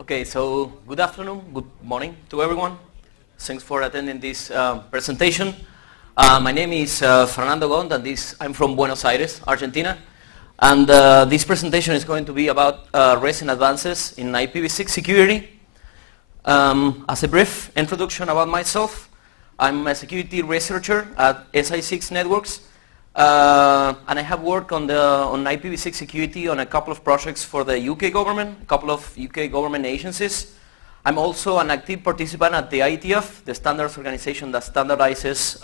Okay, so good afternoon, good morning to everyone. Thanks for attending this presentation. My name is Fernando Gont, and I'm from Buenos Aires, Argentina. And this presentation is going to be about recent advances in IPv6 security. As a brief introduction about myself, I'm a security researcher at SI6 Networks. And I have worked on IPv6 security on a couple of projects for the UK government, a couple of UK government agencies. I'm also an active participant at the IETF, the standards organization that standardizes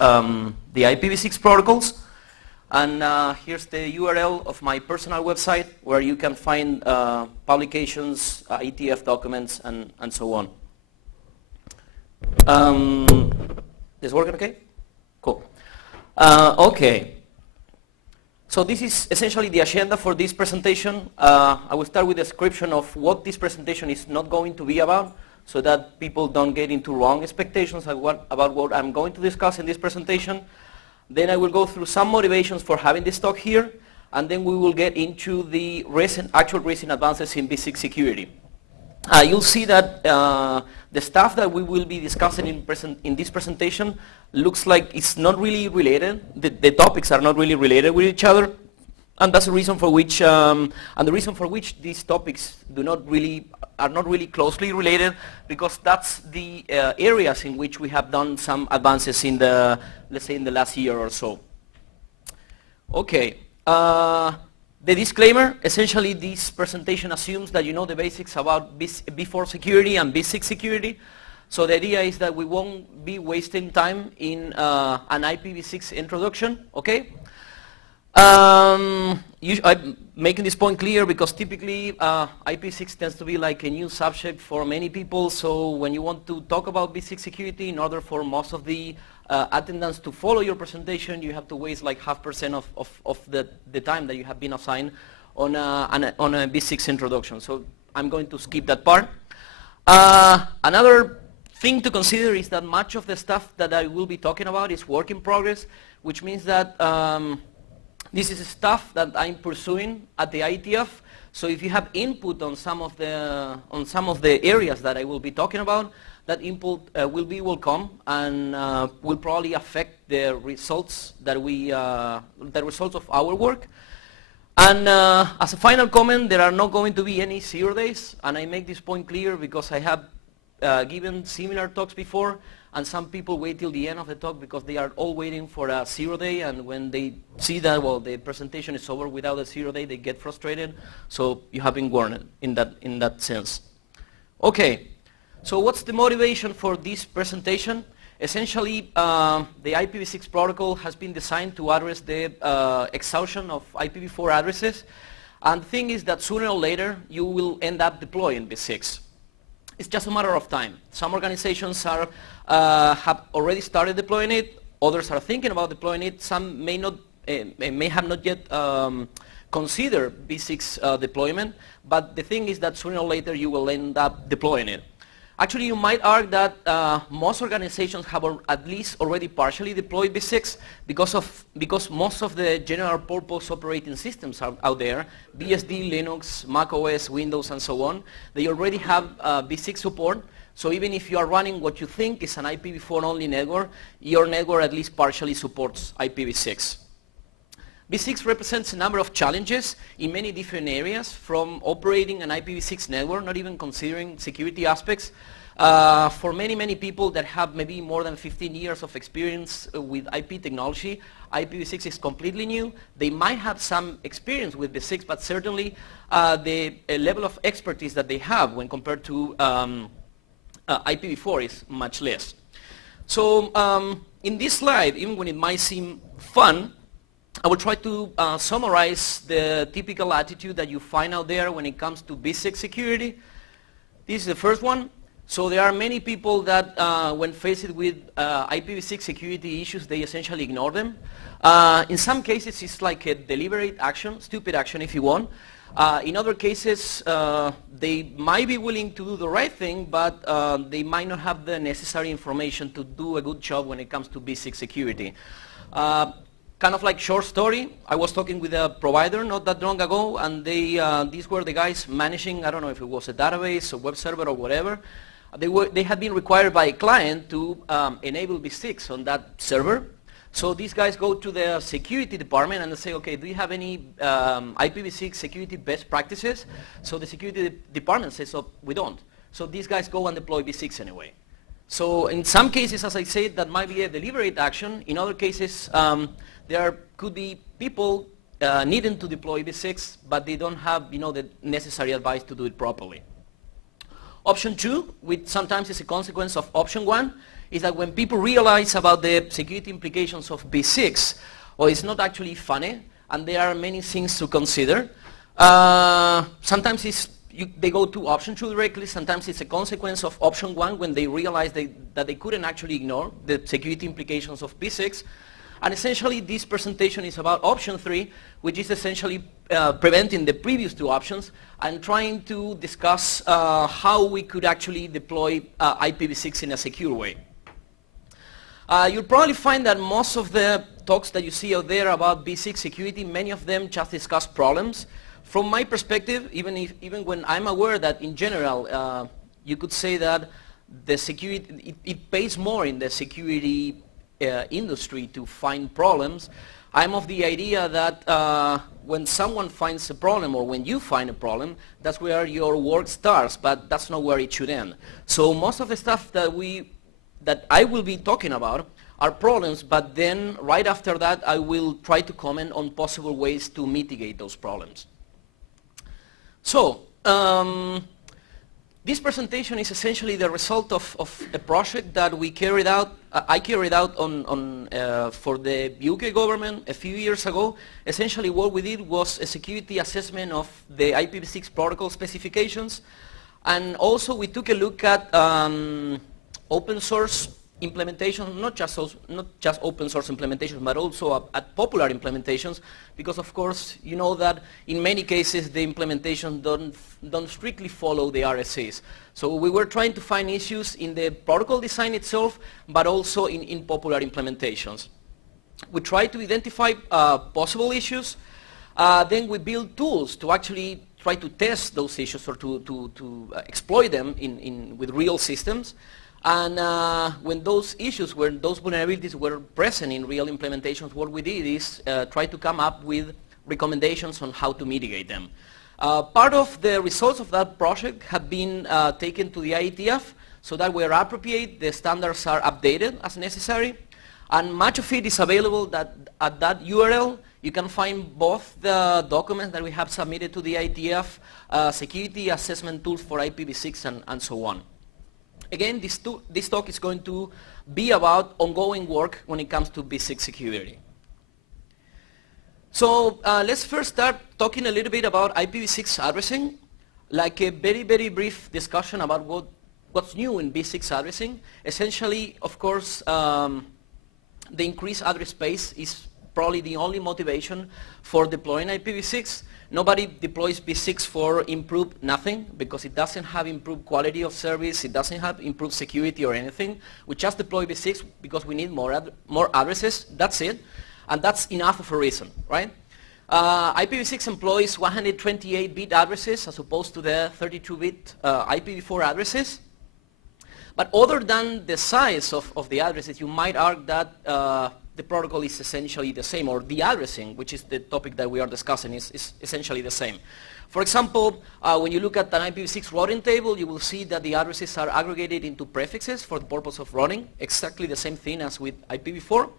the IPv6 protocols. And here's the URL of my personal website where you can find publications, IETF documents, and so on. Is it working okay? Cool. Okay. So this is essentially the agenda for this presentation. I will start with a description of what this presentation is not going to be about, so that people don't get into wrong expectations about what I'm going to discuss in this presentation. Then I will go through some motivations for having this talk here, and then we will get into the actual recent advances in V6 security. You'll see that the stuff that we will be discussing in this presentation looks like it's not really related. The topics are not really related with each other, and that's the reason for which these topics are not really closely related, because that's the areas in which we have done some advances in let's say in the last year or so. Okay. The disclaimer, essentially this presentation assumes that you know the basics about V4 security and V6 security. So the idea is that we won't be wasting time in an IPv6 introduction, okay? I'm making this point clear because typically IPv6 tends to be like a new subject for many people. So when you want to talk about V6 security, in order for most of the attendance to follow your presentation, you have to waste like 0.5% of the time that you have been assigned on a V6 introduction. So I'm going to skip that part. Another thing to consider is that much of the stuff that I will be talking about is work in progress, which means that this is stuff that I'm pursuing at the IETF. So if you have input on some of the areas that I will be talking about, that input will be welcome and will probably affect the results that the results of our work. And as a final comment, there are not going to be any 0 days, and I make this point clear because I have given similar talks before, and some people wait till the end of the talk because they are all waiting for a 0 day, and when they see that, well, the presentation is over without a 0 day, they get frustrated. So you have been warned in that sense. Okay. So what's the motivation for this presentation? Essentially, the IPv6 protocol has been designed to address the exhaustion of IPv4 addresses. And the thing is that sooner or later, you will end up deploying V6. It's just a matter of time. Some organizations have already started deploying it. Others are thinking about deploying it. Some may have not yet considered V6 deployment. But the thing is that sooner or later, you will end up deploying it. Actually, you might argue that most organizations have at least already partially deployed V6 because most of the general purpose operating systems are out there, BSD, Linux, Mac OS, Windows, and so on, they already have V6 support. So even if you are running what you think is an IPv4 only network, your network at least partially supports IPv6. V6 represents a number of challenges in many different areas, from operating an IPv6 network, not even considering security aspects. For many people that have maybe more than 15 years of experience with IP technology, IPv6 is completely new. They might have some experience with V6, but certainly the level of expertise that they have when compared to IPv4 is much less. So in this slide, even when it might seem fun, I will try to summarize the typical attitude that you find out there when it comes to V6 security. This is the first one. So there are many people that when faced with IPv6 security issues, they essentially ignore them. In some cases, it's like a deliberate action, stupid action if you want. In other cases, they might be willing to do the right thing, but they might not have the necessary information to do a good job when it comes to V6 security. kind of like short story, I was talking with a provider not that long ago, and these were the guys managing, I don't know if it was a database, a web server, or whatever. They had been required by a client to enable V6 on that server. So these guys go to the security department and they say, okay, do you have any IPv6 security best practices? So the security department says, oh, we don't. So these guys go and deploy V6 anyway. So in some cases, as I said, that might be a deliberate action. In other cases, there could be people needing to deploy V6, but they don't have the necessary advice to do it properly. Option 2, which sometimes is a consequence of option 1, is that when people realize about the security implications of V6, well, it's not actually funny, and there are many things to consider. Sometimes they go to option 2 directly. Sometimes it's a consequence of option 1 when they realize that they couldn't actually ignore the security implications of V6. And essentially, this presentation is about option 3, which is essentially preventing the previous 2 options and trying to discuss how we could actually deploy IPv6 in a secure way. You'll probably find that most of the talks that you see out there about V6 security, many of them just discuss problems. From my perspective, even when I'm aware that in general, you could say that the security, it pays more in the security industry to find problems, I'm of the idea that when someone finds a problem or when you find a problem, that's where your work starts, but that's not where it should end. So most of the stuff that I will be talking about are problems, but then right after that I will try to comment on possible ways to mitigate those problems. So this presentation is essentially the result of a project that we carried out, I carried out for the UK government a few years ago. Essentially what we did was a security assessment of the IPv6 protocol specifications, and also we took a look at open source implementation, not just open source implementations, but also at popular implementations, because of course you know that in many cases the implementation don't strictly follow the RSAs. So we were trying to find issues in the protocol design itself, but also in popular implementations. We tried to identify possible issues, then we built tools to actually try to test those issues or to exploit them with real systems. And when those issues, when those vulnerabilities were present in real implementations, what we did is try to come up with recommendations on how to mitigate them. Part of the results of that project have been taken to the IETF, so that where appropriate, the standards are updated as necessary. And much of it is available at that URL. You can find both the documents that we have submitted to the IETF, security assessment tools for IPv6, and so on. Again, this talk is going to be about ongoing work when it comes to V6 security. So let's first start talking a little bit about IPv6 addressing, like a very, very brief discussion about what's new in V6 addressing. Essentially, of course, the increased address space is probably the only motivation for deploying IPv6. Nobody deploys V6 for improved nothing, because it doesn't have improved quality of service, it doesn't have improved security or anything. We just deploy V6 because we need more addresses, that's it. And that's enough of a reason, right? IPv6 employs 128-bit addresses as opposed to the 32-bit IPv4 addresses. But other than the size of the addresses, you might argue that the protocol is essentially the same, or the addressing, which is the topic that we are discussing, is essentially the same. For example, when you look at an IPv6 routing table, you will see that the addresses are aggregated into prefixes for the purpose of routing, exactly the same thing as with IPv4.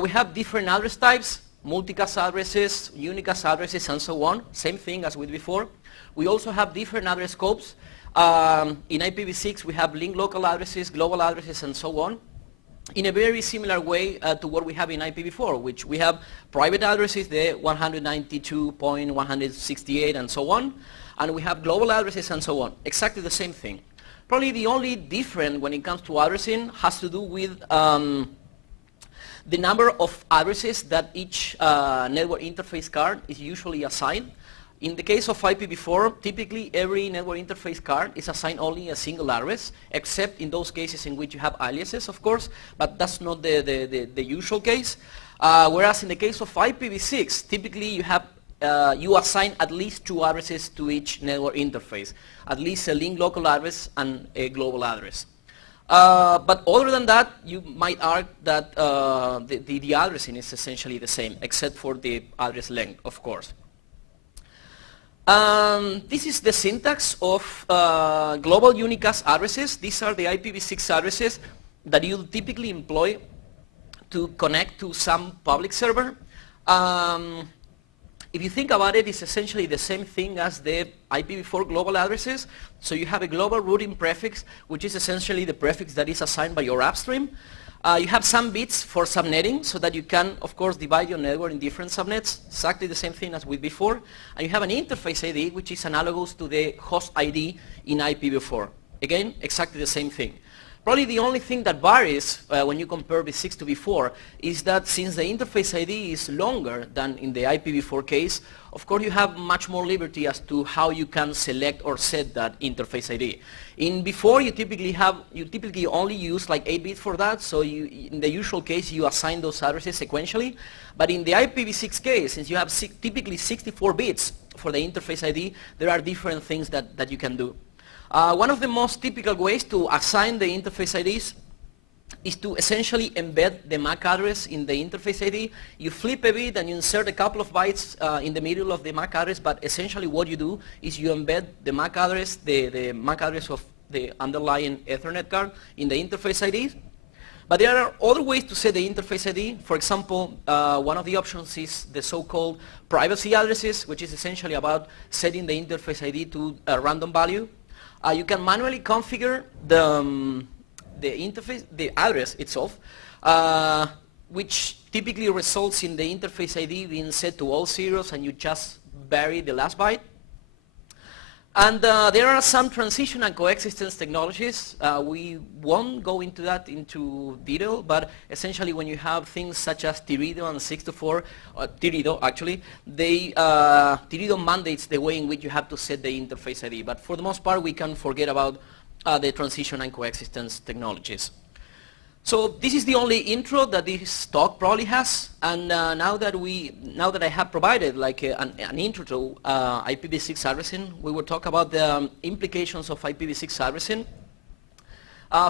We have different address types, multicast addresses, unicast addresses, and so on, same thing as with before. We also have different address scopes. In IPv6, we have link local addresses, global addresses, and so on, in a very similar way to what we have in IPv4, which we have private addresses, the 192.168 and so on, and we have global addresses and so on, exactly the same thing. Probably the only difference when it comes to addressing has to do with the number of addresses that each network interface card is usually assigned. In the case of IPv4, typically every network interface card is assigned only a single address, except in those cases in which you have aliases, of course, but that's not the usual case. Whereas in the case of IPv6, typically you assign at least 2 addresses to each network interface, at least a link local address and a global address. But other than that, you might argue that the addressing is essentially the same, except for the address length, of course. This is the syntax of global unicast addresses. These are the IPv6 addresses that you typically employ to connect to some public server. If you think about it, it's essentially the same thing as the IPv4 global addresses. So you have a global routing prefix, which is essentially the prefix that is assigned by your upstream. You have some bits for subnetting so that you can, of course, divide your network in different subnets, exactly the same thing as with before. And you have an interface ID, which is analogous to the host ID in IPv4. Again, exactly the same thing. Probably the only thing that varies when you compare v6 to v4 is that since the interface ID is longer than in the IPv4 case, of course you have much more liberty as to how you can select or set that interface ID. In v4 you typically only use like 8 bits for that, so in the usual case you assign those addresses sequentially. But in the IPv6 case, since you have typically 64 bits for the interface ID, there are different things that you can do. One of the most typical ways to assign the interface IDs is to essentially embed the MAC address in the interface ID. You flip a bit and you insert a couple of bytes in the middle of the MAC address, but essentially what you do is you embed the MAC address, the MAC address of the underlying Ethernet card in the interface ID. But there are other ways to set the interface ID. For example, one of the options is the so-called privacy addresses, which is essentially about setting the interface ID to a random value. You can manually configure the interface, the address itself, which typically results in the interface ID being set to all zeros and you just vary the last byte. And there are some transition and coexistence technologies. We won't go into that into detail, but essentially when you have things such as Tirido and 624, Tirido actually, Tirido mandates the way in which you have to set the interface ID. But for the most part, we can forget about the transition and coexistence technologies. So this is the only intro that this talk probably has, and now that I have provided like an intro to IPv6 addressing, we will talk about the implications of IPv6 addressing.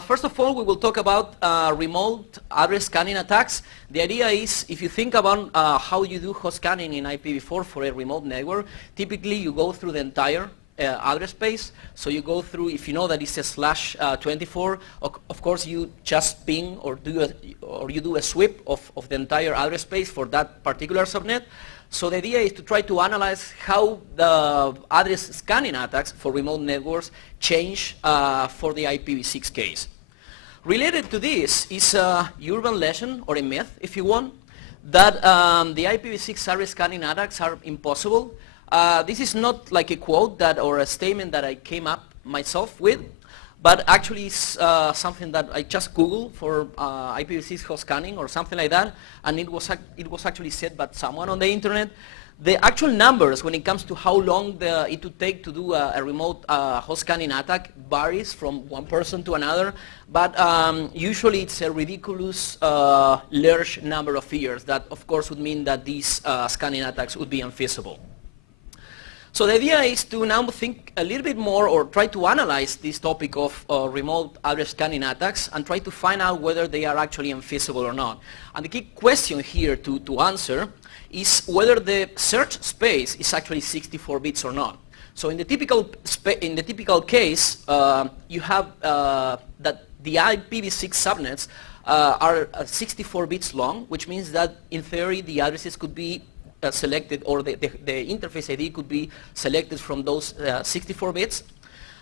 First of all, we will talk about remote address scanning attacks. The idea is, if you think about how you do host scanning in IPv4 for a remote network, typically you go through the entire address space. So you go through, if you know that it's a /24, of course you just ping or you do a sweep of the entire address space for that particular subnet. So the idea is to try to analyze how the address scanning attacks for remote networks change for the IPv6 case. Related to this is a urban legend, or a myth if you want, that the IPv6 address scanning attacks are impossible. This is not like a quote or a statement that I came up myself with, but actually it's something that I just Googled for IPv6 host scanning or something like that, and it was actually said by someone on the internet. The actual numbers when it comes to how long it would take to do a remote host scanning attack varies from one person to another, but usually it's a ridiculous large number of years. That of course would mean that these scanning attacks would be unfeasible. So the idea is to now think a little bit more or try to analyze this topic of remote address scanning attacks and try to find out whether they are actually unfeasible or not. And the key question here to answer is whether the search space is actually 64 bits or not. So in the typical case, you have that the IPv6 subnets are 64 bits long, which means that in theory the addresses could be selected, or the interface ID could be selected from those 64 bits.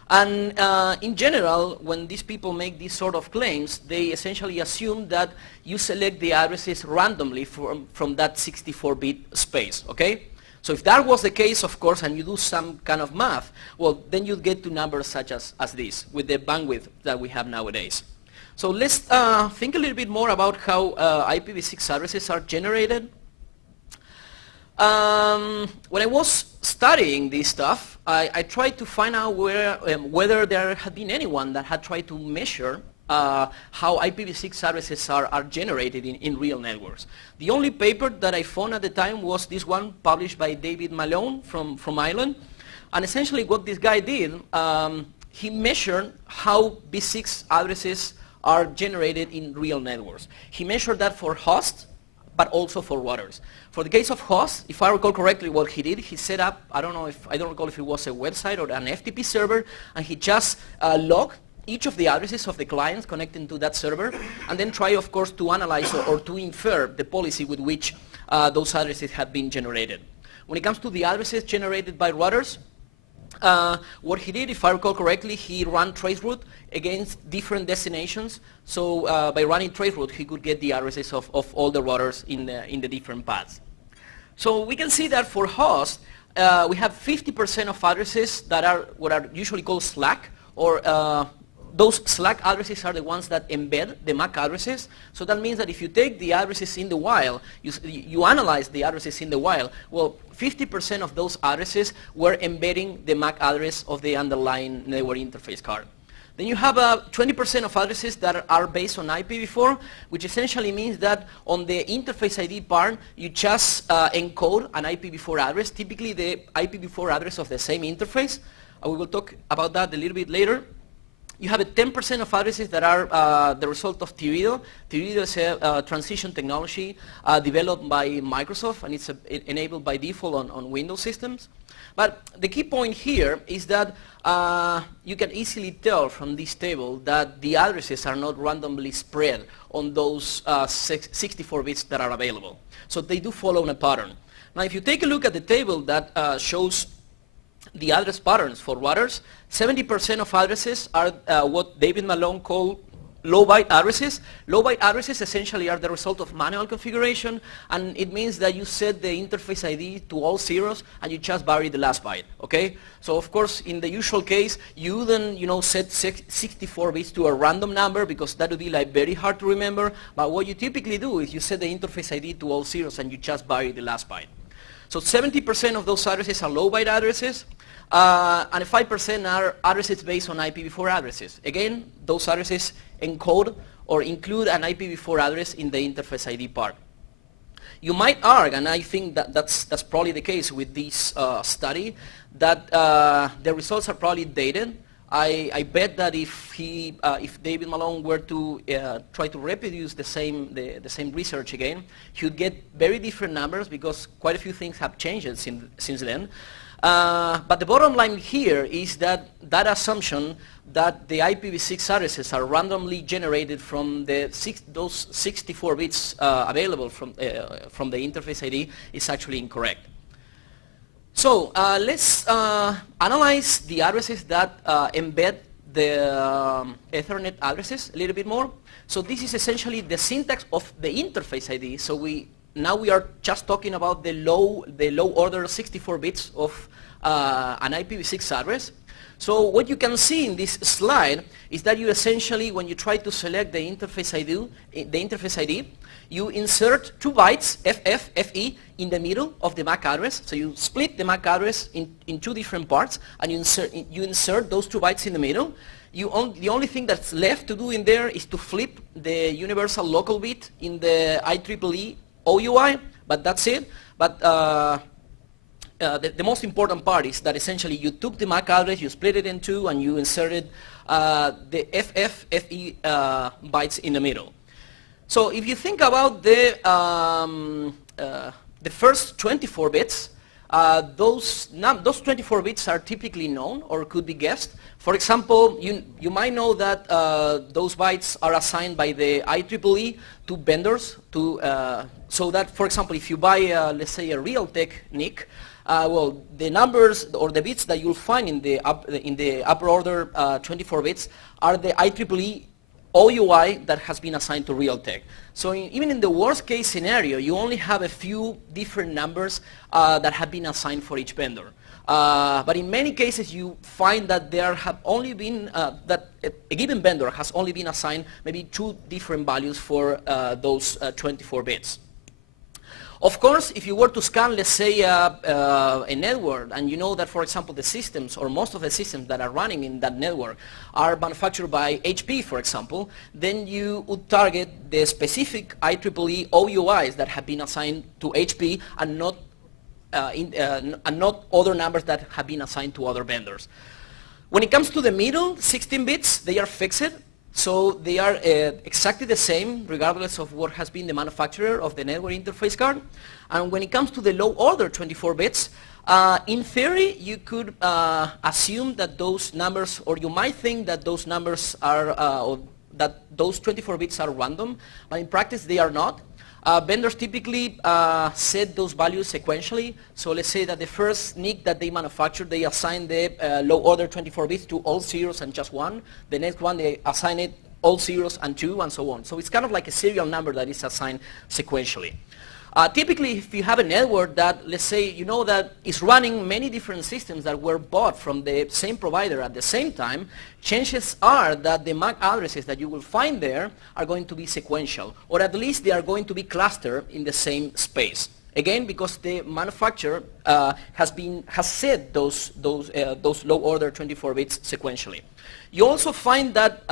And in general, when these people make these sort of claims, they essentially assume that you select the addresses randomly from that 64-bit space, okay? So if that was the case, of course, and you do some kind of math, well, then you'd get to numbers such as this, with the bandwidth that we have nowadays. So let's think a little bit more about how IPv6 addresses are generated. When I was studying this stuff, I tried to find out whether there had been anyone that had tried to measure how IPv6 addresses are generated in real networks. The only paper that I found at the time was this one published by David Malone from Ireland. And essentially what this guy did, he measured how V6 addresses are generated in real networks. He measured that for hosts, but also for routers. For the case of hosts, if I recall correctly, what he did, he set up, I don't recall if it was a website or an FTP server, and he just logged each of the addresses of the clients connecting to that server, and then try, of course, to analyze or to infer the policy with which those addresses had been generated. When it comes to the addresses generated by routers, what he did, if I recall correctly, he ran traceroute against different destinations. So by running traceroute, he could get the addresses of all the routers in the different paths. So we can see that for hosts, we have 50% of addresses that are what are usually called slack, or those slack addresses are the ones that embed the MAC addresses. So that means that if you take the addresses in the wild, you analyze the addresses in the wild, well, 50% of those addresses were embedding the MAC address of the underlying network interface card. Then you have 20% of addresses that are based on IPv4, which essentially means that on the interface ID part, you just encode an IPv4 address, typically the IPv4 address of the same interface. We will talk about that a little bit later. You have 10% of addresses that are the result of Tirido. Tirido is a transition technology developed by Microsoft, and it's enabled by default on Windows systems. But the key point here is that you can easily tell from this table that the addresses are not randomly spread on those 64 bits that are available. So they do follow a pattern. Now, if you take a look at the table that shows the address patterns for routers, 70% of addresses are what David Malone called low byte addresses. Low byte addresses essentially are the result of manual configuration, and it means that you set the interface ID to all zeros and you just vary the last byte, okay? So of course, in the usual case, you then set 64 bits to a random number because that would be like very hard to remember, but what you typically do is you set the interface ID to all zeros and you just vary the last byte. So 70% of those addresses are low byte addresses, and 5% are addresses based on IPv4 addresses. Again, those addresses encode or include an IPv4 address in the interface ID part. You might argue, and I think that that's probably the case with this study, that the results are probably dated. I bet that if David Malone were to try to reproduce the same research again, he would get very different numbers because quite a few things have changed since then. But the bottom line here is that assumption that the IPv6 addresses are randomly generated from those 64 bits available from the interface ID is actually incorrect. So let's analyze the addresses that embed the Ethernet addresses a little bit more. So this is essentially the syntax of the interface ID. So now we are just talking about the low order 64 bits of an IPv6 address. So what you can see in this slide is that you essentially, when you try to select the interface ID, you insert 2 bytes, FF, FE, in the middle of the MAC address. So you split the MAC address in 2 different parts, and you insert those 2 bytes in the middle. The only thing that's left to do in there is to flip the universal local bit in the IEEE OUI, but that's it. But the most important part is that essentially you took the MAC address, you split it in 2, and you inserted the FF, FE bytes in the middle. So if you think about the first 24 bits, those 24 bits are typically known or could be guessed. For example, you might know that those bytes are assigned by the IEEE to vendors so that, for example, if you buy, let's say, a Realtek NIC, well, the numbers or the bits that you'll find in the upper order 24 bits are the IEEE OUI that has been assigned to Realtek. So even in the worst case scenario, you only have a few different numbers that have been assigned for each vendor. But in many cases, you find that there have only been, that a given vendor has only been assigned maybe 2 different values for those 24 bits. Of course, if you were to scan, let's say, a network, and you know that, for example, the systems, or most of the systems that are running in that network are manufactured by HP, for example, then you would target the specific IEEE OUIs that have been assigned to HP and not other numbers that have been assigned to other vendors. When it comes to the middle 16 bits, they are fixed. So they are exactly the same regardless of what has been the manufacturer of the network interface card. And when it comes to the low order 24 bits, in theory you could assume that those numbers, or you might think that those numbers are, or that those 24 bits are random, but in practice they are not. Vendors typically set those values sequentially. So let's say that the first NIC that they manufacture, they assign the low order 24 bits to all zeros and just one. The next one, they assign it all zeros and two, and so on. So it's kind of like a serial number that is assigned sequentially. Typically, if you have a network that, let's say, you know that is running many different systems that were bought from the same provider at the same time, chances are that the MAC addresses that you will find there are going to be sequential, or at least they are going to be clustered in the same space. Again, because the manufacturer has set those low order 24 bits sequentially. You also find that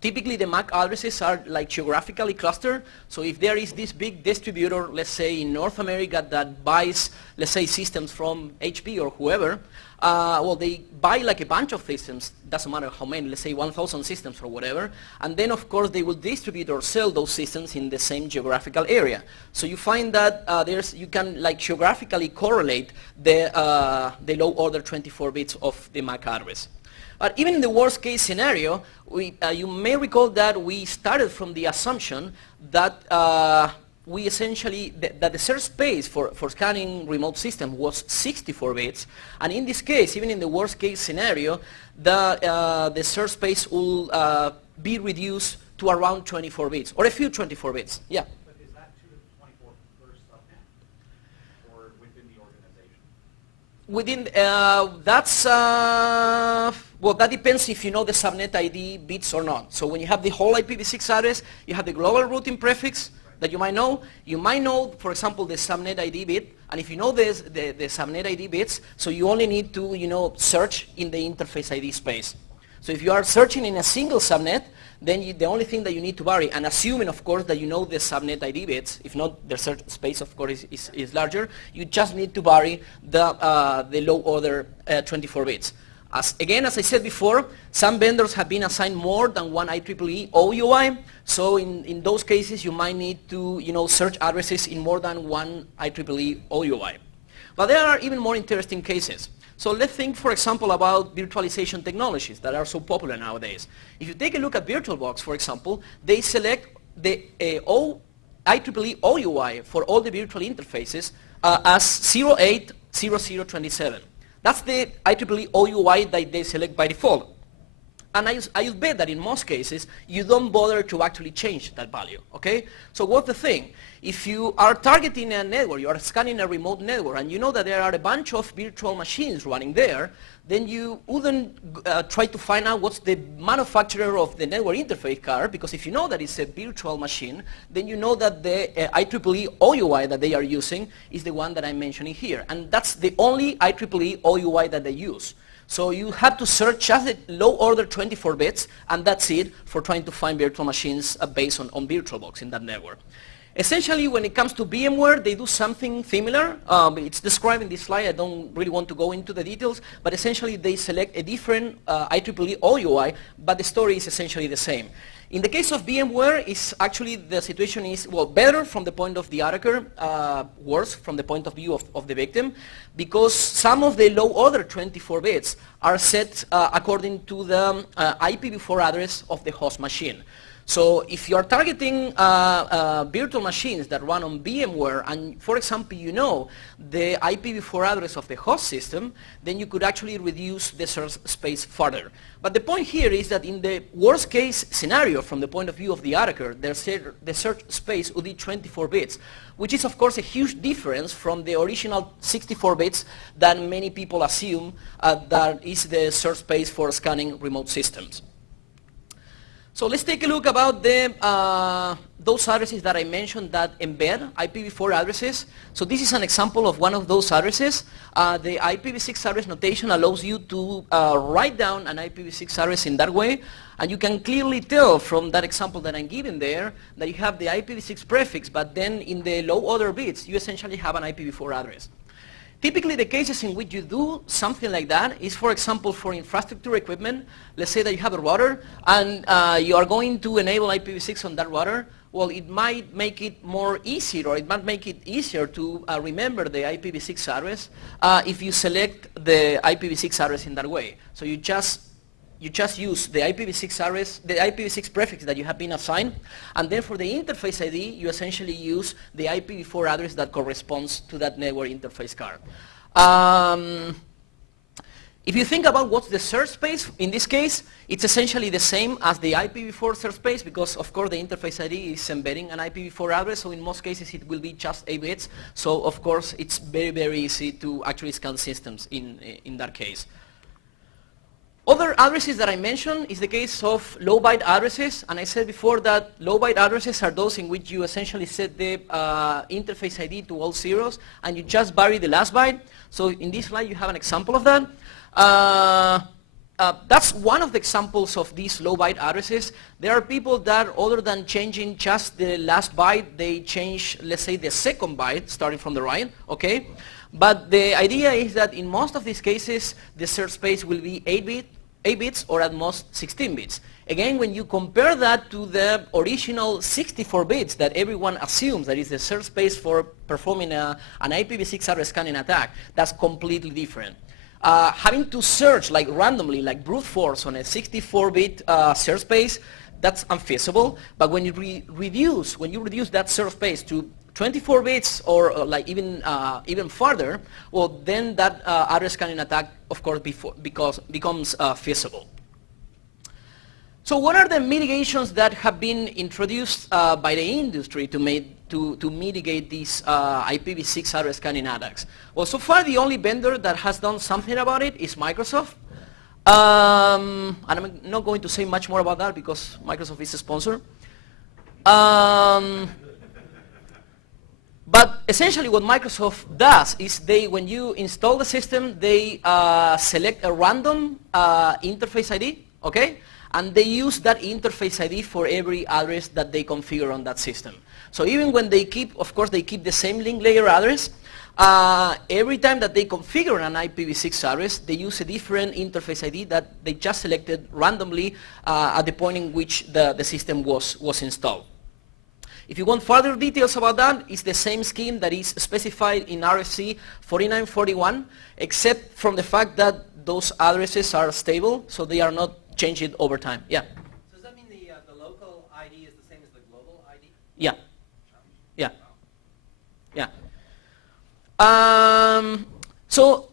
typically the MAC addresses are like geographically clustered. So if there is this big distributor, let's say in North America, that buys, let's say, systems from HP or whoever, well, they buy like a bunch of systems, doesn't matter how many, let's say 1,000 systems or whatever, and then of course they will distribute or sell those systems in the same geographical area. So you find that you can like geographically correlate the low order 24 bits of the MAC address. But even in the worst case scenario, you may recall that we started from the assumption that we essentially, that the search space for scanning remote system was 64 bits. And in this case, even in the worst case scenario, the search space will be reduced to around 24 bits, or a few 24 bits. Yeah? But is that 2 to the 24 per subnet, or within the organization? Within, that's, well, that depends if you know the subnet ID bits or not. So when you have the whole IPv6 address, you have the global routing prefix that you might know. You might know, for example, the subnet ID bit. And if you know the subnet ID bits, so you only need to, search in the interface ID space. So if you are searching in a single subnet, then the only thing that you need to vary, and assuming, of course, that you know the subnet ID bits, if not, the search space, of course, is larger, you just need to vary the low order 24 bits. Again, as I said before, some vendors have been assigned more than one IEEE OUI, so in those cases, you might need to search addresses in more than one IEEE OUI. But there are even more interesting cases. So let's think, for example, about virtualization technologies that are so popular nowadays. If you take a look at VirtualBox, for example, they select the IEEE OUI for all the virtual interfaces as 080027. That's the IEEE OUI that they select by default. And I bet that in most cases, you don't bother to actually change that value, okay? So what's the thing? If you are targeting a network, you are scanning a remote network, and you know that there are a bunch of virtual machines running there, then you wouldn't try to find out what's the manufacturer of the network interface card, because if you know that it's a virtual machine, then you know that the IEEE OUI that they are using is the one that I'm mentioning here. And that's the only IEEE OUI that they use. So you have to search just the low order 24 bits, and that's it for trying to find virtual machines based on VirtualBox in that network. Essentially, when it comes to VMware, they do something similar. It's described in this slide. I don't really want to go into the details, but essentially they select a different IEEE OUI, but the story is essentially the same. In the case of VMware, the situation is, well, better from the point of the attacker, worse from the point of view of the victim, because some of the low order 24 bits are set according to the IPv4 address of the host machine. So if you are targeting virtual machines that run on VMware, and for example, you know the IPv4 address of the host system, then you could actually reduce the search space further. But the point here is that in the worst case scenario, from the point of view of the attacker, the search space would be 24 bits, which is of course a huge difference from the original 64 bits that many people assume that is the search space for scanning remote systems. So let's take a look about those addresses that I mentioned that embed IPv4 addresses. So this is an example of one of those addresses. The IPv6 address notation allows you to write down an IPv6 address in that way. And you can clearly tell from that example that I'm giving there that you have the IPv6 prefix, but then in the low order bits, you essentially have an IPv4 address. Typically, the cases in which you do something like that is, for example, for infrastructure equipment. Let's say that you have a router, and you are going to enable IPv6 on that router. Well, it might make it more easier, or it might make it easier to remember the IPv6 address if you select the IPv6 address in that way. So you just use the IPv6 address, the IPv6 prefix that you have been assigned, and then for the interface ID, you essentially use the IPv4 address that corresponds to that network interface card. If you think about what's the search space, in this case, it's essentially the same as the IPv4 search space because, of course, the interface ID is embedding an IPv4 address, so in most cases it will be just 8 bits. So, of course, it's very, very easy to actually scan systems in that case. Other addresses that I mentioned is the case of low byte addresses, and I said before that low byte addresses are those in which you essentially set the interface ID to all zeros and you just vary the last byte. So in this slide you have an example of that. That's one of the examples of these low byte addresses. There are people that other than changing just the last byte, they change, let's say, the second byte starting from the right, okay? But the idea is that in most of these cases, the search space will be 8 bits or at most 16 bits. Again, when you compare that to the original 64 bits that everyone assumes that is the search space for performing an IPv6 address scanning attack, that's completely different. Having to search like randomly, like brute force on a 64-bit search space, that's unfeasible. But when you reduce that search space to 24 bits or like even farther, well, then that address scanning attack, of course, becomes feasible. So what are the mitigations that have been introduced by the industry to mitigate these IPv6 address scanning attacks? Well, so far the only vendor that has done something about it is Microsoft. And I'm not going to say much more about that because Microsoft is a sponsor. But essentially what Microsoft does is when you install the system, they select a random interface ID, okay? And they use that interface ID for every address that they configure on that system. So even when they keep, of course, they keep the same link layer address, every time that they configure an IPv6 address, they use a different interface ID that they just selected randomly at the point in which the system was installed. If you want further details about that, it's the same scheme that is specified in RFC 4941, except from the fact that those addresses are stable, so they are not changed over time. Yeah? So does that mean the local ID is the same as the global ID? Yeah. Yeah. Yeah. So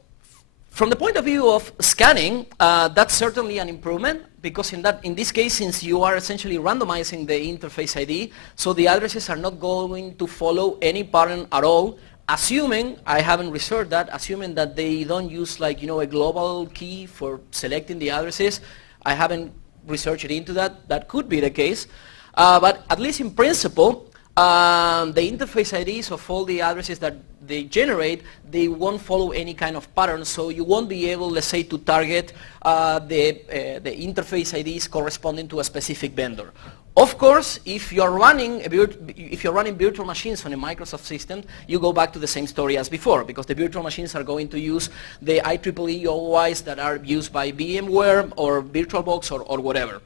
from the point of view of scanning, that's certainly an improvement because in this case, since you are essentially randomizing the interface ID, so the addresses are not going to follow any pattern at all, assuming, I haven't researched that, assuming that they don't use like, a global key for selecting the addresses. I haven't researched into that. That could be the case. But at least in principle, the interface IDs of all the addresses that they generate, they won't follow any kind of pattern, so you won't be able, let's say, to target the interface IDs corresponding to a specific vendor. Of course, if you're running virtual machines on a Microsoft system, you go back to the same story as before, because the virtual machines are going to use the IEEE OOIs that are used by VMware or VirtualBox or whatever.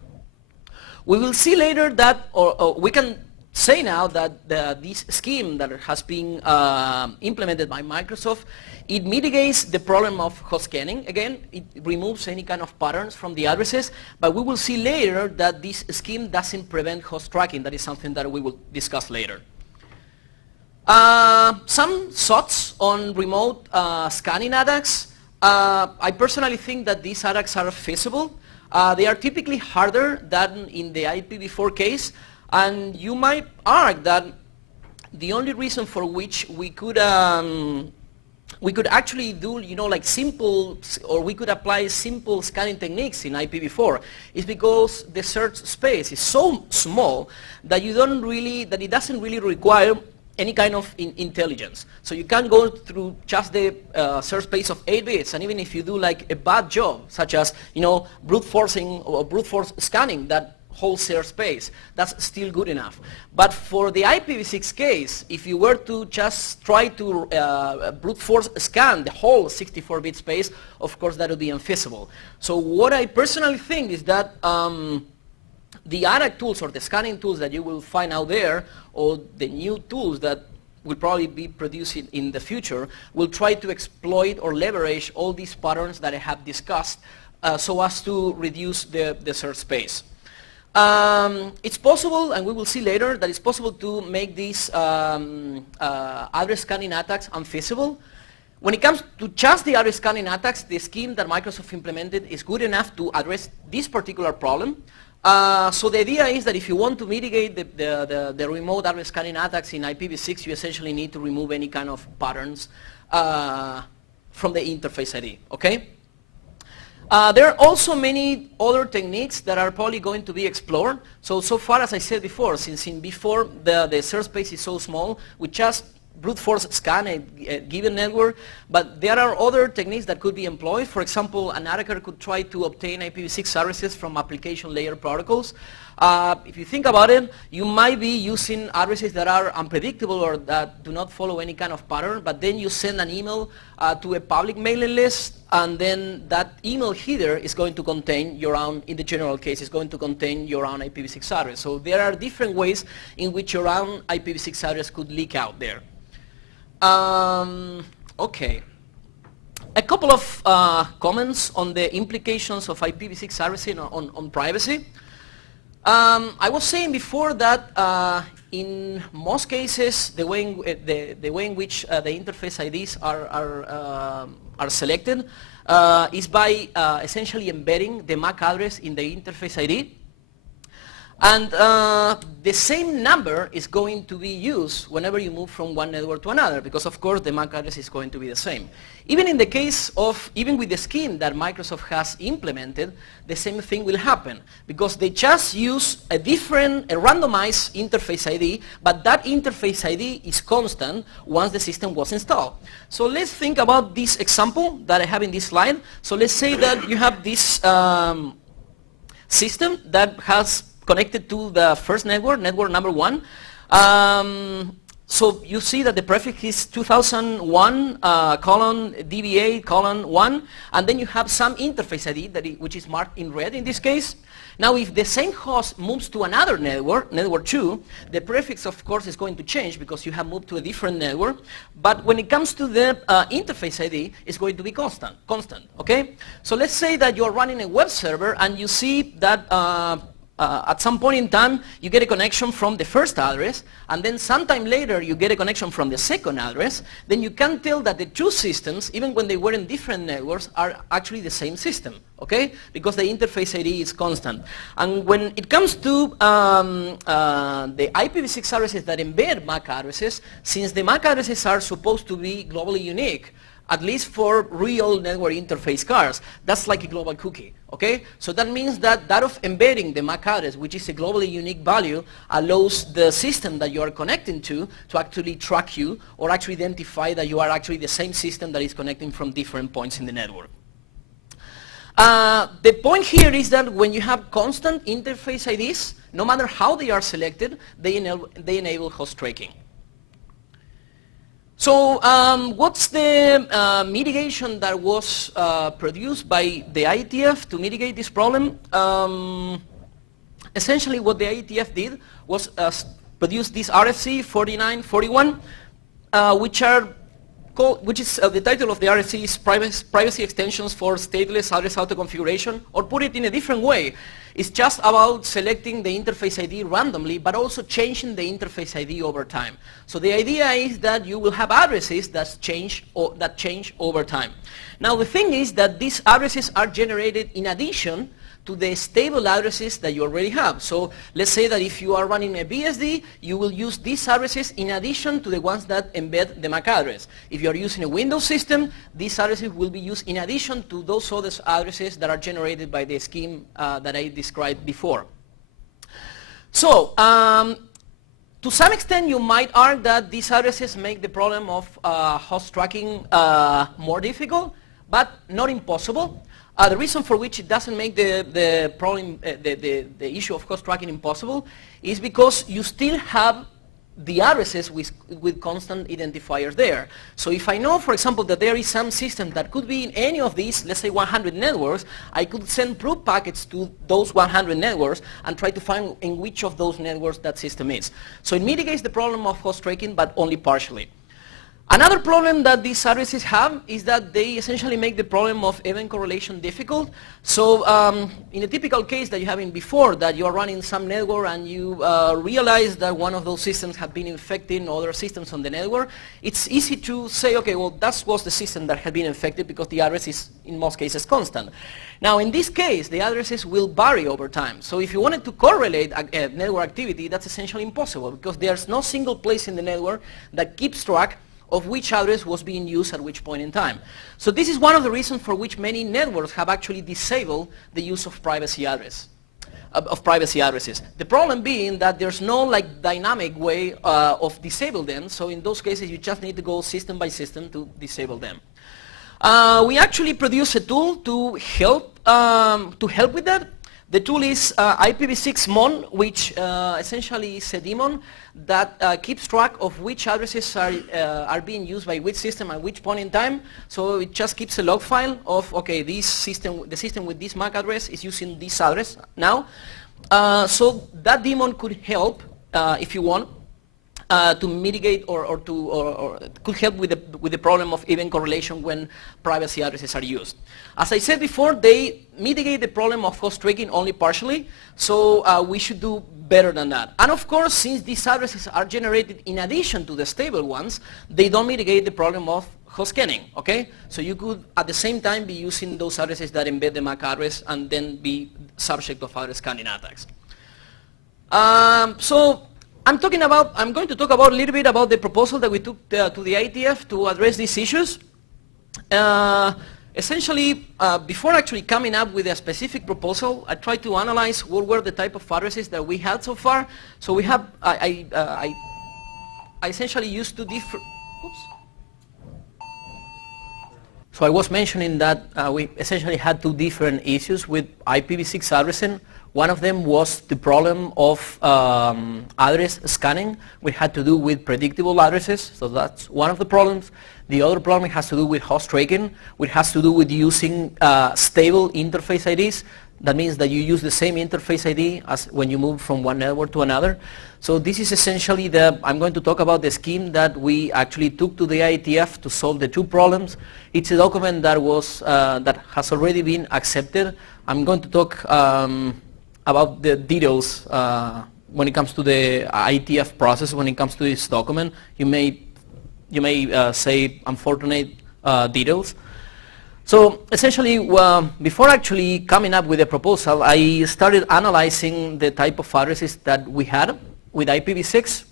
We will see later that, or we can say now that this scheme that has been implemented by Microsoft, it mitigates the problem of host scanning. Again, it removes any kind of patterns from the addresses, but we will see later that this scheme doesn't prevent host tracking. That is something that we will discuss later. Some thoughts on remote scanning attacks. I personally think that these attacks are feasible. They are typically harder than in the IPv4 case. And you might argue that the only reason for which we could we could actually do, like simple, or we could apply simple scanning techniques in IPv4, is because the search space is so small that that it doesn't really require any kind of intelligence. So you can go through just the search space of 8 bits, and even if you do like a bad job, such as, brute forcing or brute force scanning that whole search space, that's still good enough. But for the IPv6 case, if you were to just try to brute force scan the whole 64-bit space, of course that would be unfeasible. So what I personally think is that the ATAC tools or the scanning tools that you will find out there, or the new tools that will probably be produced in the future, will try to exploit or leverage all these patterns that I have discussed so as to reduce the search space. It's possible, and we will see later, that it's possible to make these address scanning attacks unfeasible. When it comes to just the address scanning attacks, the scheme that Microsoft implemented is good enough to address this particular problem. So the idea is that if you want to mitigate the remote address scanning attacks in IPv6, you essentially need to remove any kind of patterns from the interface ID, okay? There are also many other techniques that are probably going to be explored. So far, as I said before, since before the search space is so small, we just brute force scan a given network, but there are other techniques that could be employed. For example, an attacker could try to obtain IPv6 addresses from application layer protocols. If you think about it, you might be using addresses that are unpredictable or that do not follow any kind of pattern, but then you send an email to a public mailing list, and then that email header is going to contain your own, in the general case, is going to contain your own IPv6 address. So there are different ways in which your own IPv6 address could leak out there. Okay. A couple of comments on the implications of IPv6 addressing on privacy. I was saying before that in most cases, the way in which the interface IDs are selected is by essentially embedding the MAC address in the interface ID. And the same number is going to be used whenever you move from one network to another, because of course the MAC address is going to be the same. Even in the case of, even with the scheme that Microsoft has implemented, the same thing will happen, because they just use a randomized interface ID, but that interface ID is constant once the system was installed. So let's think about this example that I have in this slide. So let's say that you have this system that has connected to the first network number 1. So you see that the prefix is 2001 :DBA:1, and then you have some interface ID which is marked in red in this case. Now if the same host moves to another network 2, the prefix of course is going to change because you have moved to a different network, but when it comes to the interface ID, it's going to be constant, okay? So let's say that you're running a web server and you see that at some point in time, you get a connection from the first address, and then sometime later you get a connection from the second address. Then you can tell that the two systems, even when they were in different networks, are actually the same system, okay? Because the interface ID is constant. And when it comes to the IPv6 addresses that embed MAC addresses, since the MAC addresses are supposed to be globally unique, at least for real network interface cards, that's like a global cookie, okay? So that means that of embedding the MAC address, which is a globally unique value, allows the system that you are connecting to actually track you or actually identify that you are actually the same system that is connecting from different points in the network. The point here is that when you have constant interface IDs, no matter how they are selected, they enable host tracking. So what's the mitigation that was produced by the IETF to mitigate this problem? Essentially what the IETF did was produce this RFC 4941, which is the title of the RFC is Privacy Extensions for Stateless Address Auto-Configuration, or put it in a different way, it's just about selecting the interface ID randomly, but also changing the interface ID over time. So the idea is that you will have addresses that change over time. Now the thing is that these addresses are generated in addition to the stable addresses that you already have. So let's say that if you are running a BSD, you will use these addresses in addition to the ones that embed the MAC address. If you are using a Windows system, these addresses will be used in addition to those other addresses that are generated by the scheme that I described before. So, to some extent, you might argue that these addresses make the problem of host tracking more difficult, but not impossible. The reason for which it doesn't make the problem, the issue of host tracking impossible is because you still have the addresses with constant identifiers there. So if I know, for example, that there is some system that could be in any of these, let's say 100 networks, I could send proof packets to those 100 networks and try to find in which of those networks that system is. So it mitigates the problem of host tracking, but only partially. Another problem that these addresses have is that they essentially make the problem of event correlation difficult. So in a typical case that you have in before, that you are running some network and you realize that one of those systems have been infecting other systems on the network, it's easy to say, okay, well, that was the system that had been infected because the address is, in most cases, constant. Now, in this case, the addresses will vary over time. So if you wanted to correlate network activity, that's essentially impossible because there's no single place in the network that keeps track of which address was being used at which point in time. So this is one of the reasons for which many networks have actually disabled the use of privacy addresses. The problem being that there's no dynamic way of disable them. So in those cases, you just need to go system by system to disable them. We actually produce a tool to help with that. The tool is IPv6 mon, which essentially is a daemon that keeps track of which addresses are being used by which system at which point in time. So it just keeps a log file of, okay, the system with this MAC address is using this address now. So that daemon could help, if you want, to mitigate or could help with the problem of event correlation when privacy addresses are used. As I said before, they mitigate the problem of host tracking only partially, so we should do better than that. And of course, since these addresses are generated in addition to the stable ones, they don't mitigate the problem of host scanning, okay? So you could, at the same time, be using those addresses that embed the MAC address and then be subject of address scanning attacks. I'm going to talk about a little bit about the proposal that we took to the IETF to address these issues. Essentially, before actually coming up with a specific proposal, I tried to analyze what were the type of addresses that we had so far. So we have, I essentially used two different, So I was mentioning that we essentially had two different issues with IPv6 addressing. One of them was the problem of address scanning, which had to do with predictable addresses. So that's one of the problems. The other problem has to do with host tracking, which has to do with using stable interface IDs. That means that you use the same interface ID as when you move from one network to another. So this is essentially I'm going to talk about the scheme that we actually took to the IETF to solve the two problems. It's a document that that has already been accepted. I'm going to talk about the details when it comes to the IETF process. When it comes to this document, you may say unfortunate details. So essentially, before actually coming up with a proposal, I started analyzing the type of addresses that we had with IPv6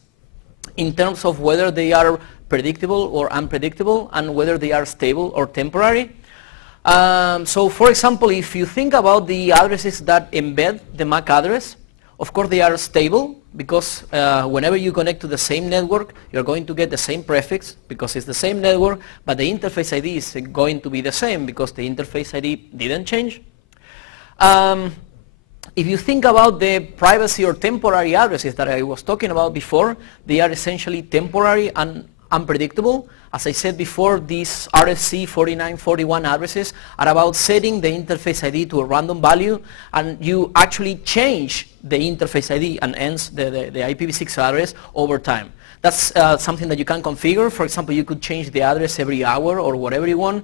in terms of whether they are predictable or unpredictable and whether they are stable or temporary. So for example, if you think about the addresses that embed the MAC address, of course they are stable because whenever you connect to the same network, you're going to get the same prefix because it's the same network, but the interface ID is going to be the same because the interface ID didn't change. If you think about the privacy or temporary addresses that I was talking about before, they are essentially temporary and unpredictable. As I said before, these RFC 4941 addresses are about setting the interface ID to a random value, and you actually change the interface ID and hence the IPv6 address over time. That's something that you can configure. For example, you could change the address every hour or whatever you want.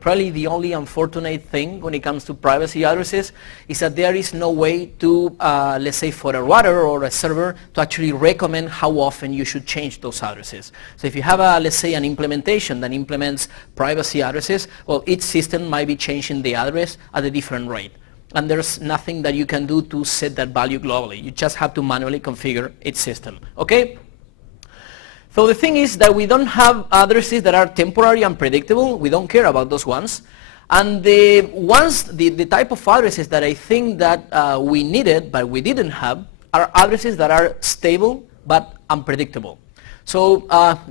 Probably the only unfortunate thing when it comes to privacy addresses is that there is no way to, let's say for a router or a server, to actually recommend how often you should change those addresses. So if you have, let's say, an implementation that implements privacy addresses, well, each system might be changing the address at a different rate. and there's nothing that you can do to set that value globally. You just have to manually configure its system, okay? So the thing is that we don't have addresses that are temporary and predictable. We don't care about those ones. And the type of addresses that I think that we needed but we didn't have are addresses that are stable but unpredictable. So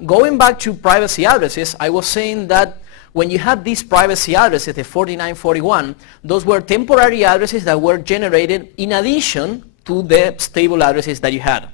going back to privacy addresses, I was saying that when you had these privacy addresses, the 4941, those were temporary addresses that were generated in addition to the stable addresses that you had.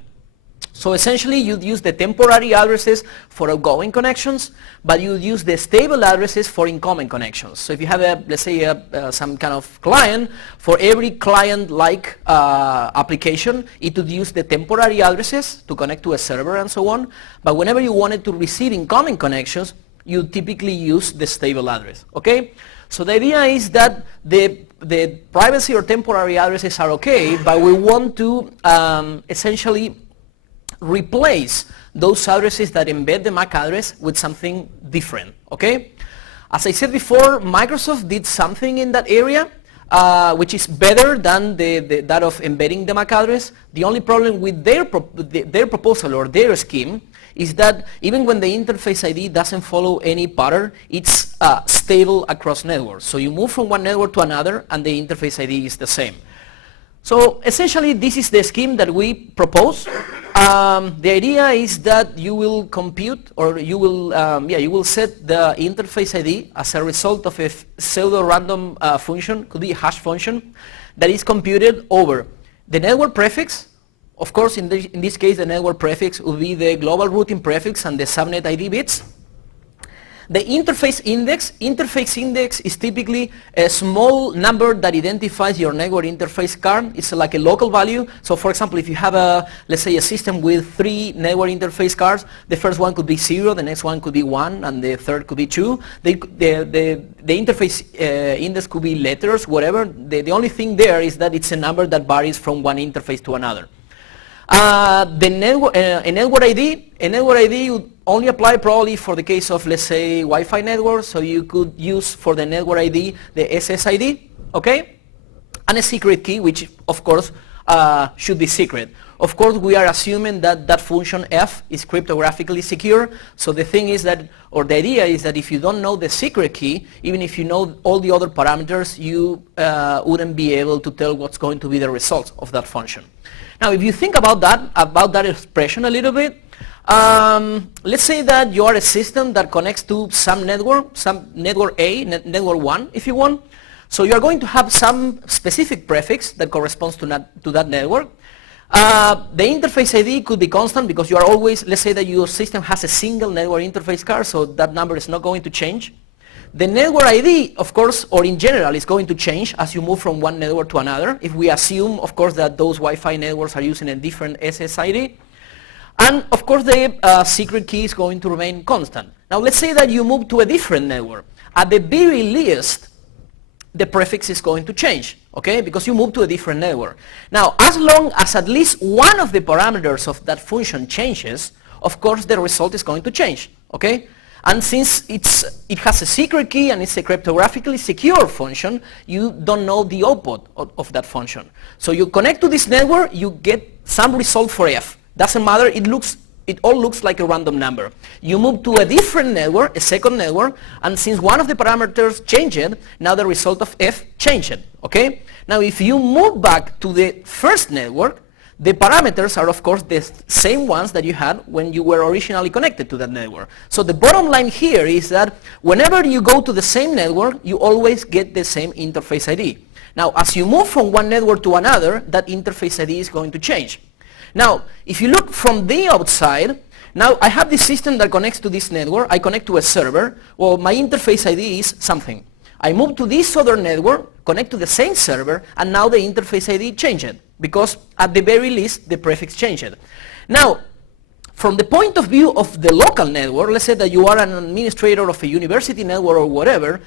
So essentially you'd use the temporary addresses for outgoing connections, but you'd use the stable addresses for incoming connections. So if you have let's say some kind of client, for every client-like application, it would use the temporary addresses to connect to a server and so on. But whenever you wanted to receive incoming connections, you typically use the stable address, okay? So the idea is that the privacy or temporary addresses are okay, but we want to essentially replace those addresses that embed the MAC address with something different, okay? As I said before, Microsoft did something in that area which is better than that of embedding the MAC address. The only problem with their proposal or their scheme is that even when the interface ID doesn't follow any pattern, it's stable across networks. So you move from one network to another and the interface ID is the same. So essentially this is the scheme that we propose. The idea is that you will compute, or you will set the interface ID as a result of a pseudo-random function, could be a hash function, that is computed over the network prefix. Of course, in this case, the network prefix will be the global routing prefix and the subnet ID bits. The interface index is typically a small number that identifies your network interface card. It's like a local value. So for example, if you have let's say a system with 3 network interface cards, the first one could be 0, the next one could be 1, and the third could be 2. The interface index could be letters, whatever. The only thing there is that it's a number that varies from one interface to another. A network ID would only apply probably for the case of, let's say, Wi-Fi networks, so you could use for the network ID the SSID, okay? And a secret key, which of course should be secret. Of course, we are assuming that that function F is cryptographically secure, so the thing is that, or the idea is that if you don't know the secret key, even if you know all the other parameters, you wouldn't be able to tell what's going to be the result of that function. Now, if you think about that expression a little bit, let's say that you are a system that connects to some network A, network 1, if you want. So you are going to have some specific prefix that corresponds to that network. The interface ID could be constant because you are always, let's say that your system has a single network interface card, so that number is not going to change. The network ID, of course, or in general, is going to change as you move from one network to another, if we assume, of course, that those Wi-Fi networks are using a different SSID. And, of course, the secret key is going to remain constant. Now, let's say that you move to a different network. At the very least, the prefix is going to change, okay, because you move to a different network. Now, as long as at least one of the parameters of that function changes, of course, the result is going to change, okay? And since it has a secret key and it's a cryptographically secure function, you don't know the output of that function. So you connect to this network, you get some result for F. Doesn't matter, it all looks like a random number. You move to a different network, a second network, and since one of the parameters changed, now the result of F changed, okay? Now if you move back to the first network, the parameters are, of course, the same ones that you had when you were originally connected to that network. So the bottom line here is that whenever you go to the same network, you always get the same interface ID. Now, as you move from one network to another, that interface ID is going to change. Now, if you look from the outside, now I have this system that connects to this network. I connect to a server. Well, my interface ID is something. I move to this other network, connect to the same server, and now the interface ID changed, because at the very least, the prefix changed. Now, from the point of view of the local network, let's say that you are an administrator of a university network or whatever,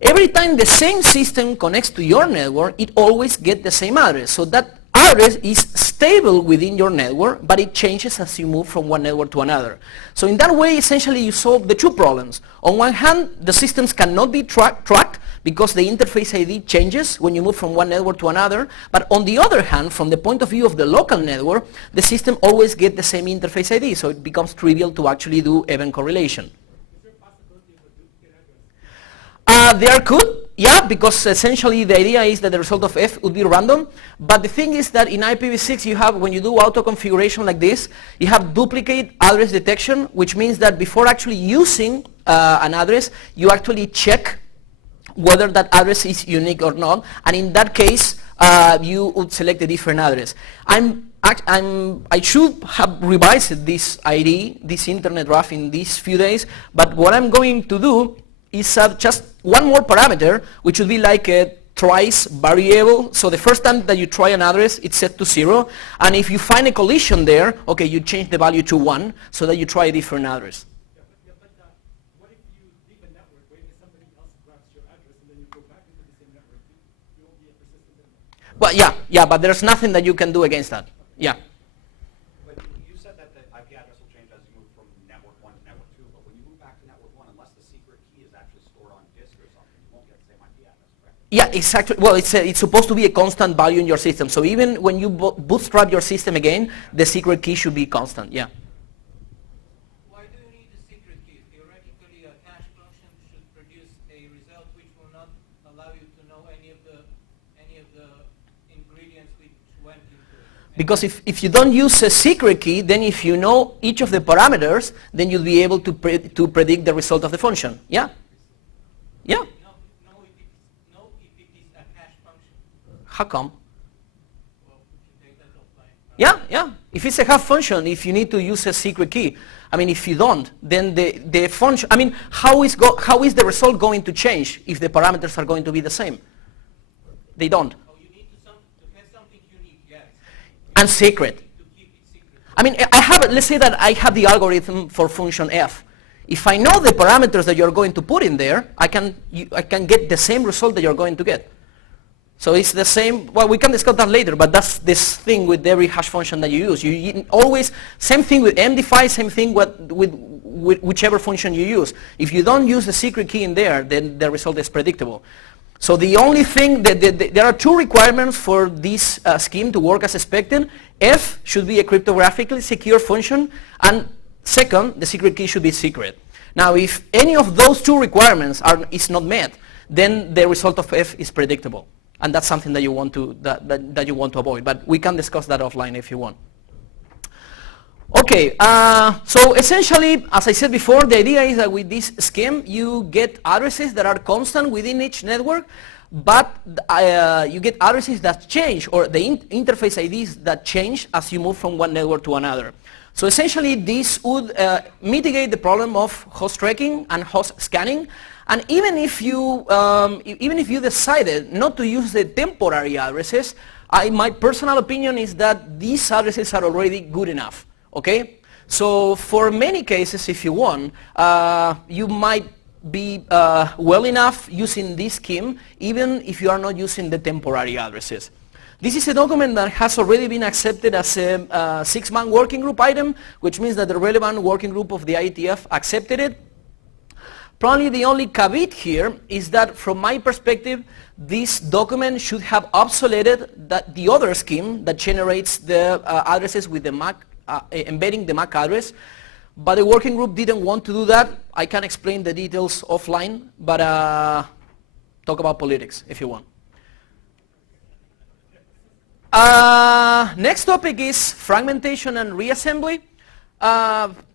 every time the same system connects to your network, it always gets the same address. So that address is stable within your network, but it changes as you move from one network to another. So in that way, essentially, you solve the two problems. On one hand, the systems cannot be tracked because the interface ID changes when you move from one network to another. But on the other hand, from the point of view of the local network, the system always gets the same interface ID, so it becomes trivial to actually do event correlation. Is there a possibility of a duplicate address? There could, yeah, because essentially the idea is that the result of F would be random. But the thing is that in IPv6 you have, when you do auto configuration like this, you have duplicate address detection, which means that before actually using an address, you actually check whether that address is unique or not. And in that case, you would select a different address. I should have revised this ID, this internet graph in these few days, but what I'm going to do is just one more parameter, which would be like a thrice variable. So the first time that you try an address, it's set to 0. And if you find a collision there, okay, you change the value to 1 so that you try a different address. But what if you leave a network waiting somebody else grabs your address and then you go back into the same network? You won't be a persistent network. Well, yeah, but there's nothing that you can do against that. Yeah. But you said that the IP address will change as you move from network 1 to network 2, but when you move back to network 1, unless the secret key is actually stored on disk or something, you won't get the same IP address, correct? Yeah, exactly. Well, it's supposed to be a constant value in your system. So even when you bootstrap your system again, the secret key should be constant. Yeah. Why do you need a secret key? Theoretically, a hash function should produce a result which will not allow you to know any of the ingredients which went into it. Because if you don't use a secret key, then if you know each of the parameters, then you'll be able to predict the result of the function. Yeah? Yeah? Know if it is a hash function. How come? Well, we can take that offline. Yeah. If it's a hash function, if you need to use a secret key, I mean, if you don't, then the function, I mean, how is the result going to change if the parameters are going to be the same? They don't. Oh, you need to have something unique, yes. And secret. To keep it secret. I mean, let's say that I have the algorithm for function f. If I know the parameters that you're going to put in there, I can get the same result that you're going to get. So it's the same, well, we can discuss that later, but that's this thing with every hash function that you use. You always, same thing with MD5, same thing with whichever function you use. If you don't use the secret key in there, then the result is predictable. So the only thing, there are two requirements for this scheme to work as expected. F should be a cryptographically secure function, and second, the secret key should be secret. Now, if any of those two requirements is not met, then the result of F is predictable. And that's something that you want to, that you want to avoid. But we can discuss that offline if you want. Okay, so essentially, as I said before, the idea is that with this scheme, you get addresses that are constant within each network, but you get addresses that change, or the interface IDs that change as you move from one network to another. So essentially, this would mitigate the problem of host tracking and host scanning. And even if you decided not to use the temporary addresses, my personal opinion is that these addresses are already good enough. Okay, so for many cases, if you want, you might be well enough using this scheme, even if you are not using the temporary addresses. This is a document that has already been accepted as a 6-man working group item, which means that the relevant working group of the IETF accepted it. Probably the only caveat here is that from my perspective, this document should have obsoleted the other scheme that generates the addresses with the MAC, embedding the MAC address. But the working group didn't want to do that. I can explain the details offline, but talk about politics if you want. Next topic is fragmentation and reassembly.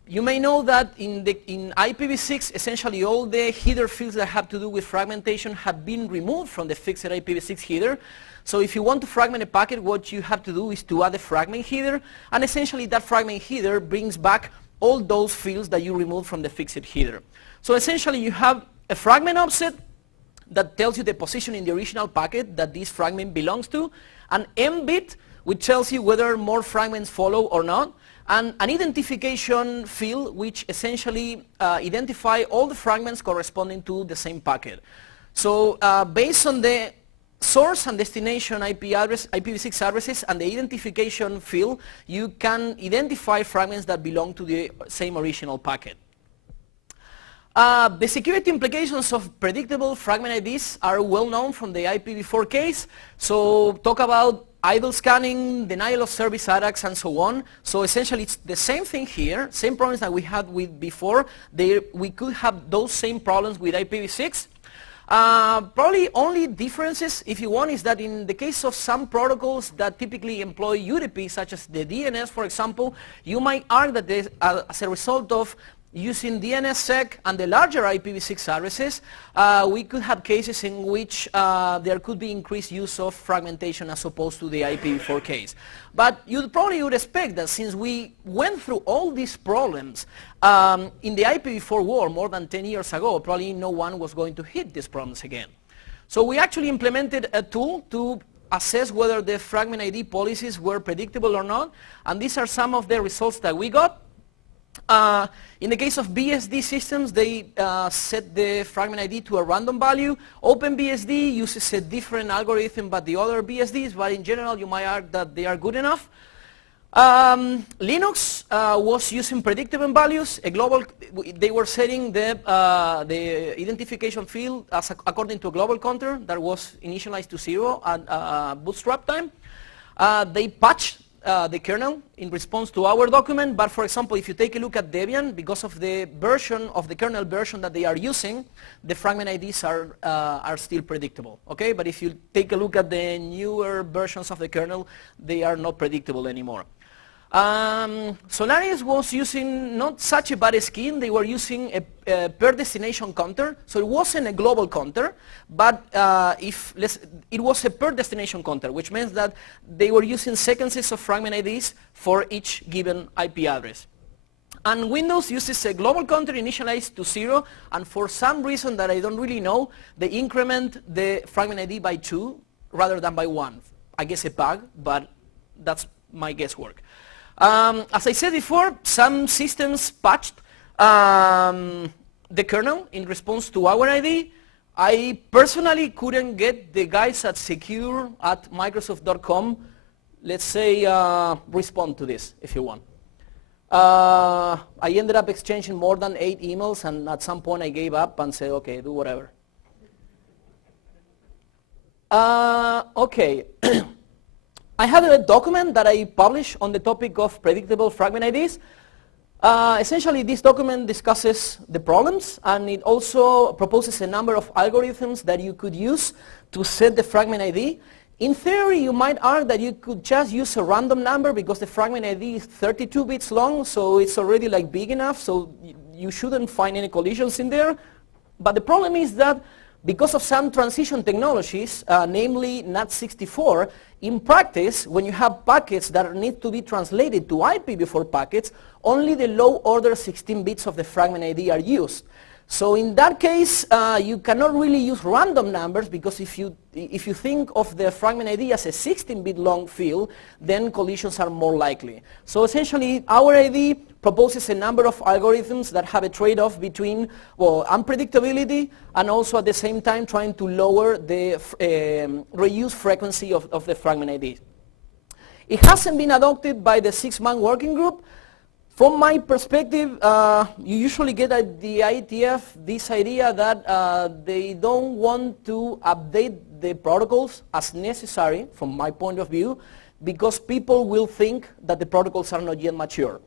You may know that in IPv6, essentially all the header fields that have to do with fragmentation have been removed from the fixed IPv6 header. So if you want to fragment a packet, what you have to do is to add a fragment header, and essentially that fragment header brings back all those fields that you removed from the fixed header. So essentially you have a fragment offset that tells you the position in the original packet that this fragment belongs to, an M bit which tells you whether more fragments follow or not, and an identification field which essentially identify all the fragments corresponding to the same packet. So based on the source and destination IPv6 addresses and the identification field, you can identify fragments that belong to the same original packet. The security implications of predictable fragment IDs are well known from the IPv4 case. So talk about idle scanning, denial of service attacks, and so on. So essentially it's the same thing here, same problems that we had with before. We could have those same problems with IPv6. Probably only differences, if you want, is that in the case of some protocols that typically employ UDP, such as the DNS, for example, you might argue that as a result of using DNSSEC and the larger IPv6 addresses, we could have cases in which there could be increased use of fragmentation as opposed to the IPv4 case. But you probably would expect that since we went through all these problems in the IPv4 war more than 10 years ago, probably no one was going to hit these problems again. So we actually implemented a tool to assess whether the fragment ID policies were predictable or not, and these are some of the results that we got. In the case of BSD systems, they set the fragment ID to a random value. OpenBSD uses a different algorithm but the other BSDs, but in general you might argue that they are good enough. Linux was using predictable values. They were setting the identification field according to a global counter that was initialized to 0 at bootstrap time. They patched the kernel in response to our document, but for example, if you take a look at Debian, because of the version of the kernel version that they are using, the fragment IDs are still predictable, okay? But if you take a look at the newer versions of the kernel, they are not predictable anymore. Solaris was using not such a bad scheme. They were using a per destination counter, so it wasn't a global counter, but it was a per destination counter, which means that they were using sequences of fragment IDs for each given IP address. And Windows uses a global counter initialized to 0, and for some reason that I don't really know, they increment the fragment ID by 2 rather than by 1. I guess a bug, but that's my guesswork. As I said before, some systems patched the kernel in response to our ID. I personally couldn't get the guys at secure@microsoft.com, let's say, respond to this if you want. I ended up exchanging more than 8 emails, and at some point I gave up and said, okay, do whatever. Okay. I have a document that I published on the topic of predictable fragment IDs. Essentially, this document discusses the problems, and it also proposes a number of algorithms that you could use to set the fragment ID. In theory, you might argue that you could just use a random number because the fragment ID is 32 bits long, so it's already like big enough, so you shouldn't find any collisions in there. But the problem is that because of some transition technologies, namely NAT64, in practice, when you have packets that need to be translated to IPv4 packets, only the low order 16 bits of the fragment ID are used. So in that case, you cannot really use random numbers, because if you think of the fragment ID as a 16-bit long field, then collisions are more likely. So essentially, our ID proposes a number of algorithms that have a trade-off between, well, unpredictability and also at the same time trying to lower the reuse frequency of the fragment ID. It hasn't been adopted by the 6-man working group. From my perspective, you usually get at the IETF this idea that they don't want to update the protocols as necessary, from my point of view, because people will think that the protocols are not yet mature.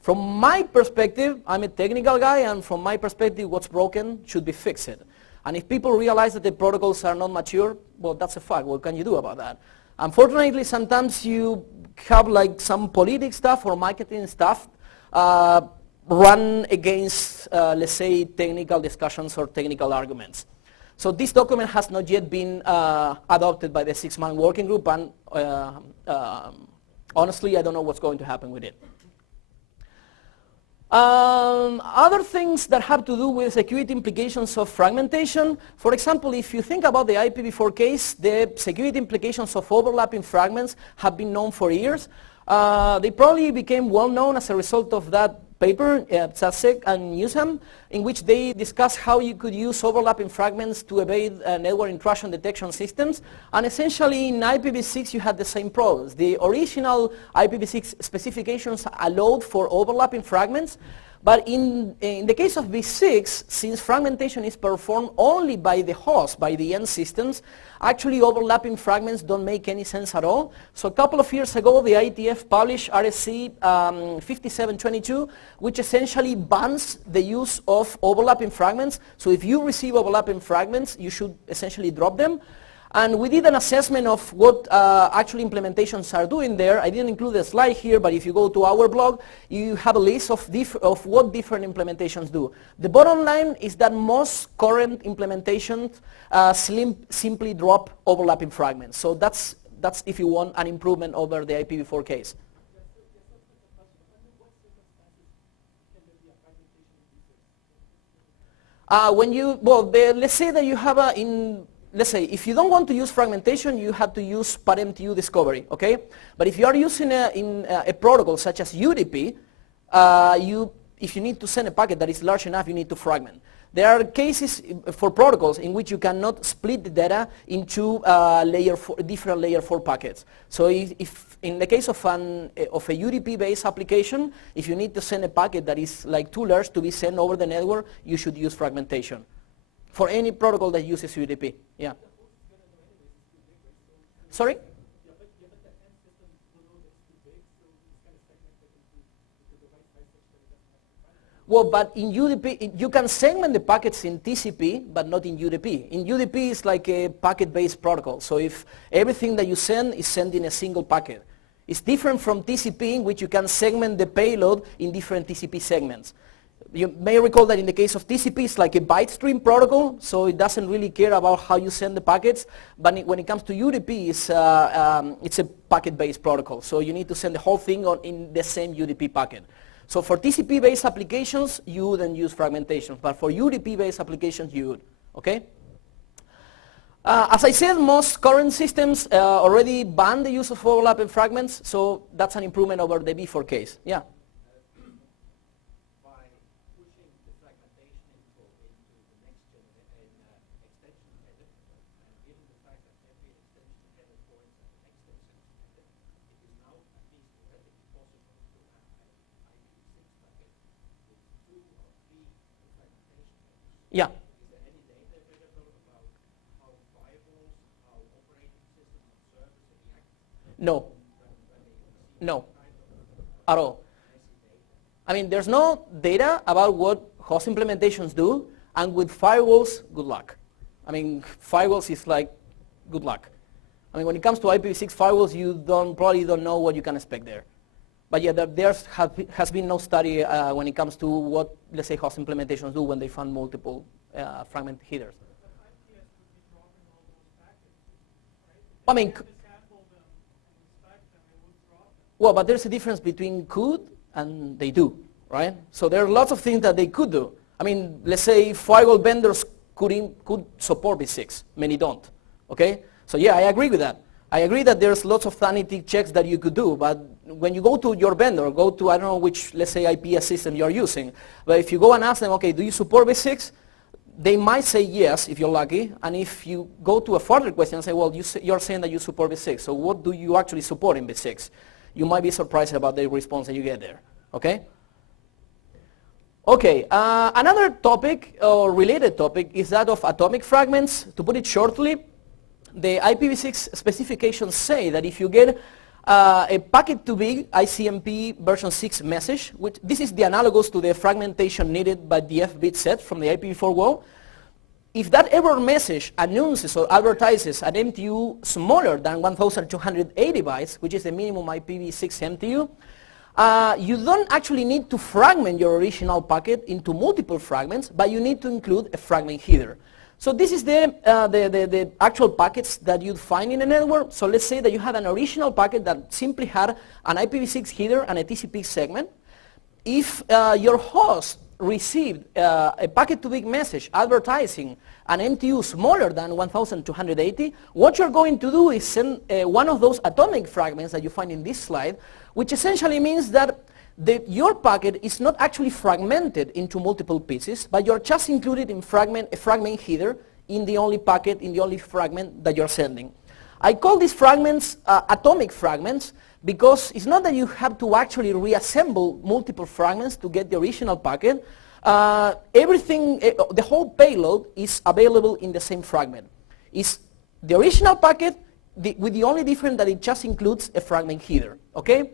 From my perspective, I'm a technical guy, and from my perspective, what's broken should be fixed. And if people realize that the protocols are not mature, well, that's a fact. What can you do about that? Unfortunately, sometimes you have like some politics stuff or marketing stuff run against, let's say, technical discussions or technical arguments. So this document has not yet been adopted by the 6-man working group, and honestly, I don't know what's going to happen with it. Other things that have to do with security implications of fragmentation. For example, if you think about the IPv4 case, the security implications of overlapping fragments have been known for years. They probably became well known as a result of that paper, Zasek and Newsham, in which they discussed how you could use overlapping fragments to evade network intrusion detection systems. And essentially in IPv6 you had the same problems. The original IPv6 specifications allowed for overlapping fragments, But in the case of V6, since fragmentation is performed only by the host, by the end systems, actually overlapping fragments don't make any sense at all. So a couple of years ago, the IETF published RSC 5722, which essentially bans the use of overlapping fragments. So if you receive overlapping fragments, you should essentially drop them. And we did an assessment of what actually implementations are doing there. I didn't include a slide here, but if you go to our blog, you have a list of what different implementations do. The bottom line is that most current implementations simply drop overlapping fragments. So that's, if you want, an improvement over the IPv4 case. Let's say that you have let's say, if you don't want to use fragmentation, you have to use PAR-MTU discovery, okay? But if you are using a protocol such as UDP, if you need to send a packet that is large enough, you need to fragment. There are cases for protocols in which you cannot split the data into different layer 4 packets. So if in the case of a UDP-based application, if you need to send a packet that is like too large to be sent over the network, you should use fragmentation. For any protocol that uses UDP, yeah. Sorry? Well, but in UDP, you can segment the packets in TCP, but not in UDP. In UDP, it's like a packet-based protocol. So if everything that you send is sent in a single packet. It's different from TCP, in which you can segment the payload in different TCP segments. You may recall that in the case of TCP, it's like a byte stream protocol, so it doesn't really care about how you send the packets. But when it comes to UDP, it's a packet-based protocol. So you need to send the whole thing in the same UDP packet. So for TCP-based applications, you wouldn't use fragmentation. But for UDP-based applications, you would. Okay? As I said, most current systems already ban the use of overlapping fragments, so that's an improvement over the V4 case. Yeah? Yeah. No. No. At all. I mean, there's no data about what host implementations do, and with firewalls, good luck. I mean, firewalls is like, good luck. I mean, when it comes to IPv6 firewalls, you probably don't know what you can expect there. But yeah, there has been no study when it comes to what, let's say, host implementations do when they find multiple fragment headers. I mean, well, but there's a difference between could and they do, right? So there are lots of things that they could do. I mean, let's say firewall vendors could support V6. Many don't, okay? So yeah, I agree with that. I agree that there's lots of sanity checks that you could do, but when you go to your vendor, go to, I don't know which, let's say, IPS system you're using, but if you go and ask them, okay, do you support V6? They might say yes, if you're lucky, and if you go to a further question and say, well, you're saying that you support V6, so what do you actually support in V6? You might be surprised about the response that you get there, okay? Okay, another topic, or related topic, is that of atomic fragments. To put it shortly, the IPv6 specifications say that if you get a packet too big ICMP version 6 message, which this is the analogous to the fragmentation needed by the F-bit set from the IPv4 world, if that error message announces or advertises an MTU smaller than 1,280 bytes, which is the minimum IPv6 MTU, you don't actually need to fragment your original packet into multiple fragments, but you need to include a fragment header. So this is the actual packets that you'd find in a network. So let's say that you had an original packet that simply had an IPv6 header and a TCP segment. If your host received a packet to big message advertising an MTU smaller than 1,280, what you're going to do is send one of those atomic fragments that you find in this slide, which essentially means that your packet is not actually fragmented into multiple pieces, but you're just included in a fragment header in the only packet, in the only fragment that you're sending. I call these fragments atomic fragments because it's not that you have to actually reassemble multiple fragments to get the original packet. The whole payload is available in the same fragment. It's the original packet with the only difference that it just includes a fragment header, okay?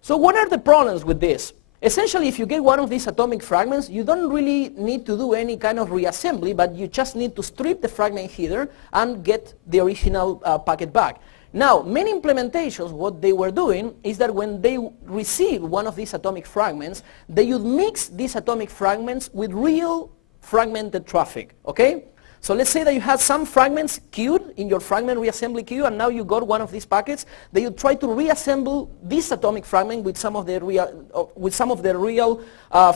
So what are the problems with this? Essentially, if you get one of these atomic fragments, you don't really need to do any kind of reassembly, but you just need to strip the fragment header and get the original packet back. Now, many implementations, what they were doing is that when they receive one of these atomic fragments, they would mix these atomic fragments with real fragmented traffic, okay? So let's say that you had some fragments queued in your fragment reassembly queue, and now you got one of these packets. They would try to reassemble this atomic fragment with some of the real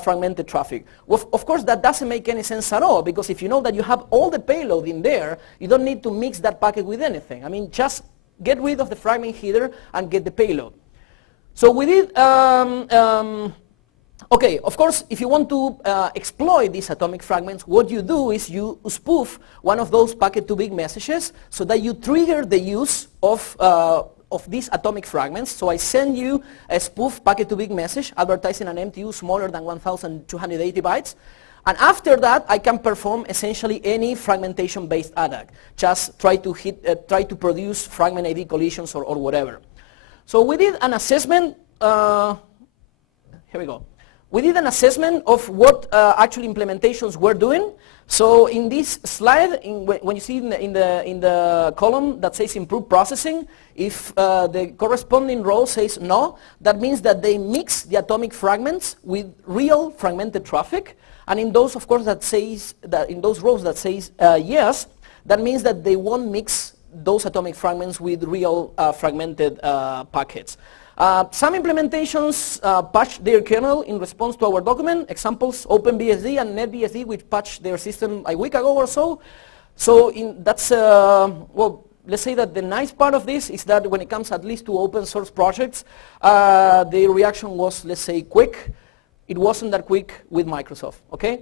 fragmented traffic. Of course, that doesn't make any sense at all, because if you know that you have all the payload in there, you don't need to mix that packet with anything. I mean, just get rid of the fragment header and get the payload. So we did. Okay, of course, if you want to exploit these atomic fragments, what you do is you spoof one of those packet-to-big messages so that you trigger the use of these atomic fragments. So I send you a spoof packet-to-big message advertising an MTU smaller than 1,280 bytes. And after that, I can perform essentially any fragmentation-based attack. Just try to produce fragment ID collisions or whatever. So we did an assessment. Here we go. We did an assessment of what actual implementations were doing. So in this slide, when you see in the column that says improved processing, if the corresponding row says no, that means that they mix the atomic fragments with real fragmented traffic. And in those, of course, in those rows that says yes, that means that they won't mix those atomic fragments with real fragmented packets. Some implementations patched their kernel in response to our document. Examples, OpenBSD and NetBSD, which patched their system a week ago or so. So that's, well, let's say that the nice part of this is that when it comes at least to open source projects, the reaction was, let's say, quick. It wasn't that quick with Microsoft, okay?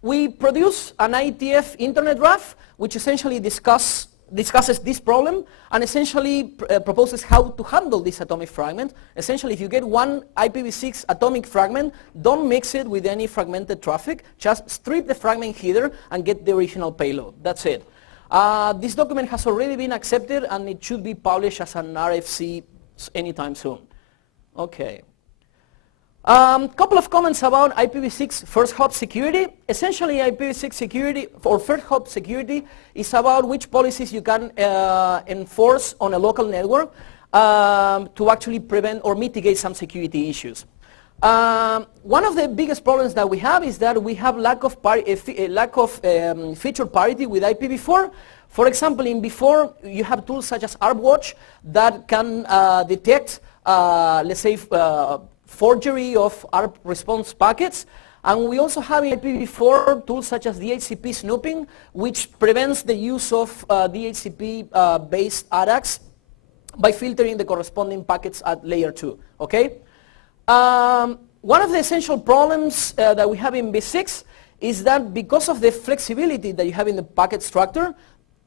We produce an IETF internet graph, which essentially discusses this problem and essentially proposes how to handle this atomic fragment. Essentially, if you get one IPv6 atomic fragment, don't mix it with any fragmented traffic. Just strip the fragment header and get the original payload. That's it. This document has already been accepted, and it should be published as an RFC anytime soon. Okay. Couple of comments about IPv6 first hop security. Essentially, IPv6 security or first hop security is about which policies you can enforce on a local network to actually prevent or mitigate some security issues. One of the biggest problems that we have is that we have lack of feature parity with IPv4. For example, in v4, you have tools such as ARPWatch that can detect, let's say, forgery of ARP response packets. And we also have in IPv4 tools such as DHCP snooping, which prevents the use of DHCP-based attacks by filtering the corresponding packets at layer 2. Okay? One of the essential problems that we have in v6 is that because of the flexibility that you have in the packet structure,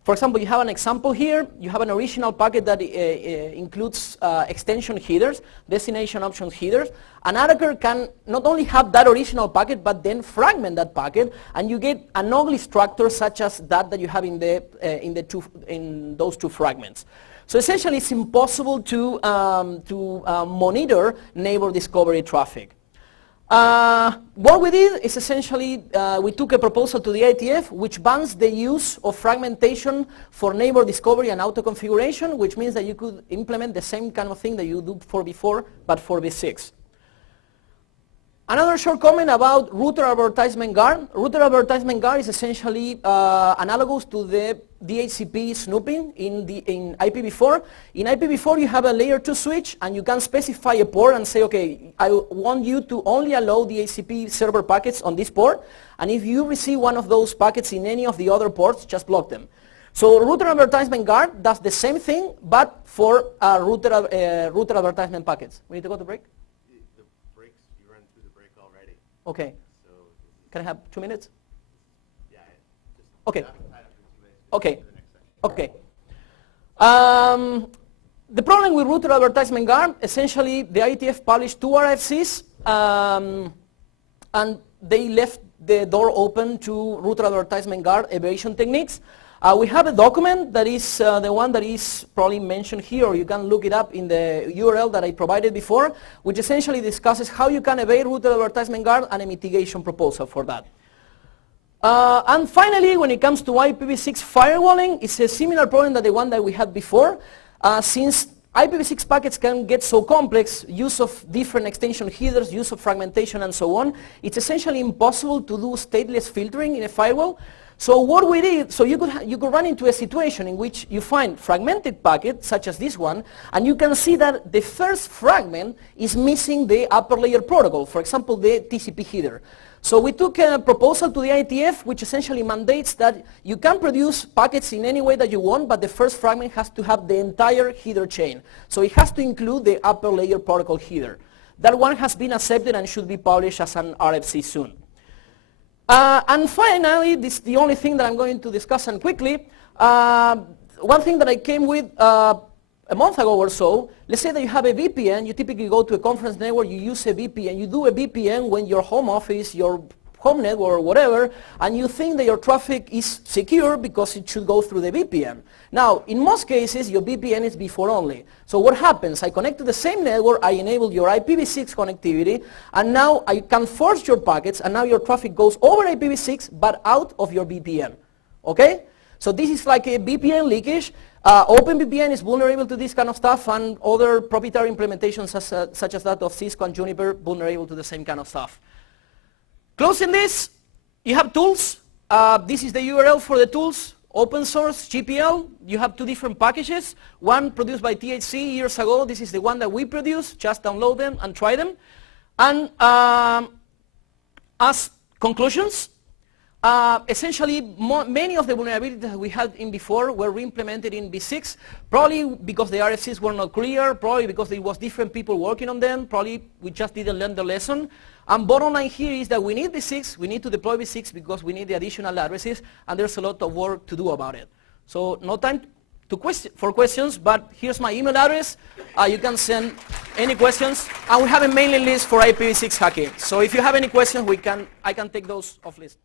for example, you have an example here. You have an original packet that includes extension headers, destination options headers. An attacker can not only have that original packet, but then fragment that packet, and you get an ugly structure such as that you have in those two fragments. So essentially, it's impossible to monitor neighbor discovery traffic. What we did is essentially we took a proposal to the IETF which bans the use of fragmentation for neighbor discovery and auto-configuration, which means that you could implement the same kind of thing that you do for v4, but for v6. Another short comment about router advertisement guard. Router advertisement guard is essentially analogous to the DHCP snooping in IPv4. In IPv4, you have a layer 2 switch, and you can specify a port and say, okay, I want you to only allow DHCP server packets on this port, and if you receive one of those packets in any of the other ports, just block them. So router advertisement guard does the same thing, but for router advertisement packets. We need to go to break? Okay. Can I have 2 minutes? Yeah. Okay. Okay. Okay. The problem with router advertisement guard, essentially the IETF published 2 RFCs, and they left the door open to router advertisement guard evaluation techniques. We have a document that is the one that is probably mentioned here, or you can look it up in the URL that I provided before, which essentially discusses how you can evade router advertisement guard and a mitigation proposal for that. And finally, when it comes to IPv6 firewalling, it's a similar problem that the one that we had before. Since IPv6 packets can get so complex, use of different extension headers, use of fragmentation and so on, it's essentially impossible to do stateless filtering in a firewall. So what we did, so you could run into a situation in which you find fragmented packets, such as this one, and you can see that the first fragment is missing the upper layer protocol, for example, the TCP header. So we took a proposal to the IETF, which essentially mandates that you can produce packets in any way that you want, but the first fragment has to have the entire header chain. So it has to include the upper layer protocol header. That one has been accepted and should be published as an RFC soon. And finally, this is the only thing that I'm going to discuss and quickly. One thing that I came with a month ago or so, let's say that you have a VPN, you typically go to a conference network, you use a VPN, you do a VPN when your home office, your home network or whatever, and you think that your traffic is secure because it should go through the VPN. Now, in most cases, your VPN is before only. So what happens? I connect to the same network, I enable your IPv6 connectivity, and now I can force your packets, and now your traffic goes over IPv6, but out of your VPN. Okay? So this is like a VPN leakage. OpenVPN is vulnerable to this kind of stuff, and other proprietary implementations such as that of Cisco and Juniper vulnerable to the same kind of stuff. Closing this, you have tools. This is the URL for the tools. Open source, GPL. You have 2 different packages. One produced by THC years ago. This is the one that we produce. Just download them and try them. And as conclusions, essentially, many of the vulnerabilities that we had in before were re-implemented in v6, probably because the RFCs were not clear, probably because there was different people working on them, probably we just didn't learn the lesson. And bottom line here is that we need v6, we need to deploy v6 because we need the additional addresses, and there's a lot of work to do about it. So no time for questions, but here's my email address. You can send any questions, and we have a mailing list for IPv6 hacking. So if you have any questions, I can take those off list.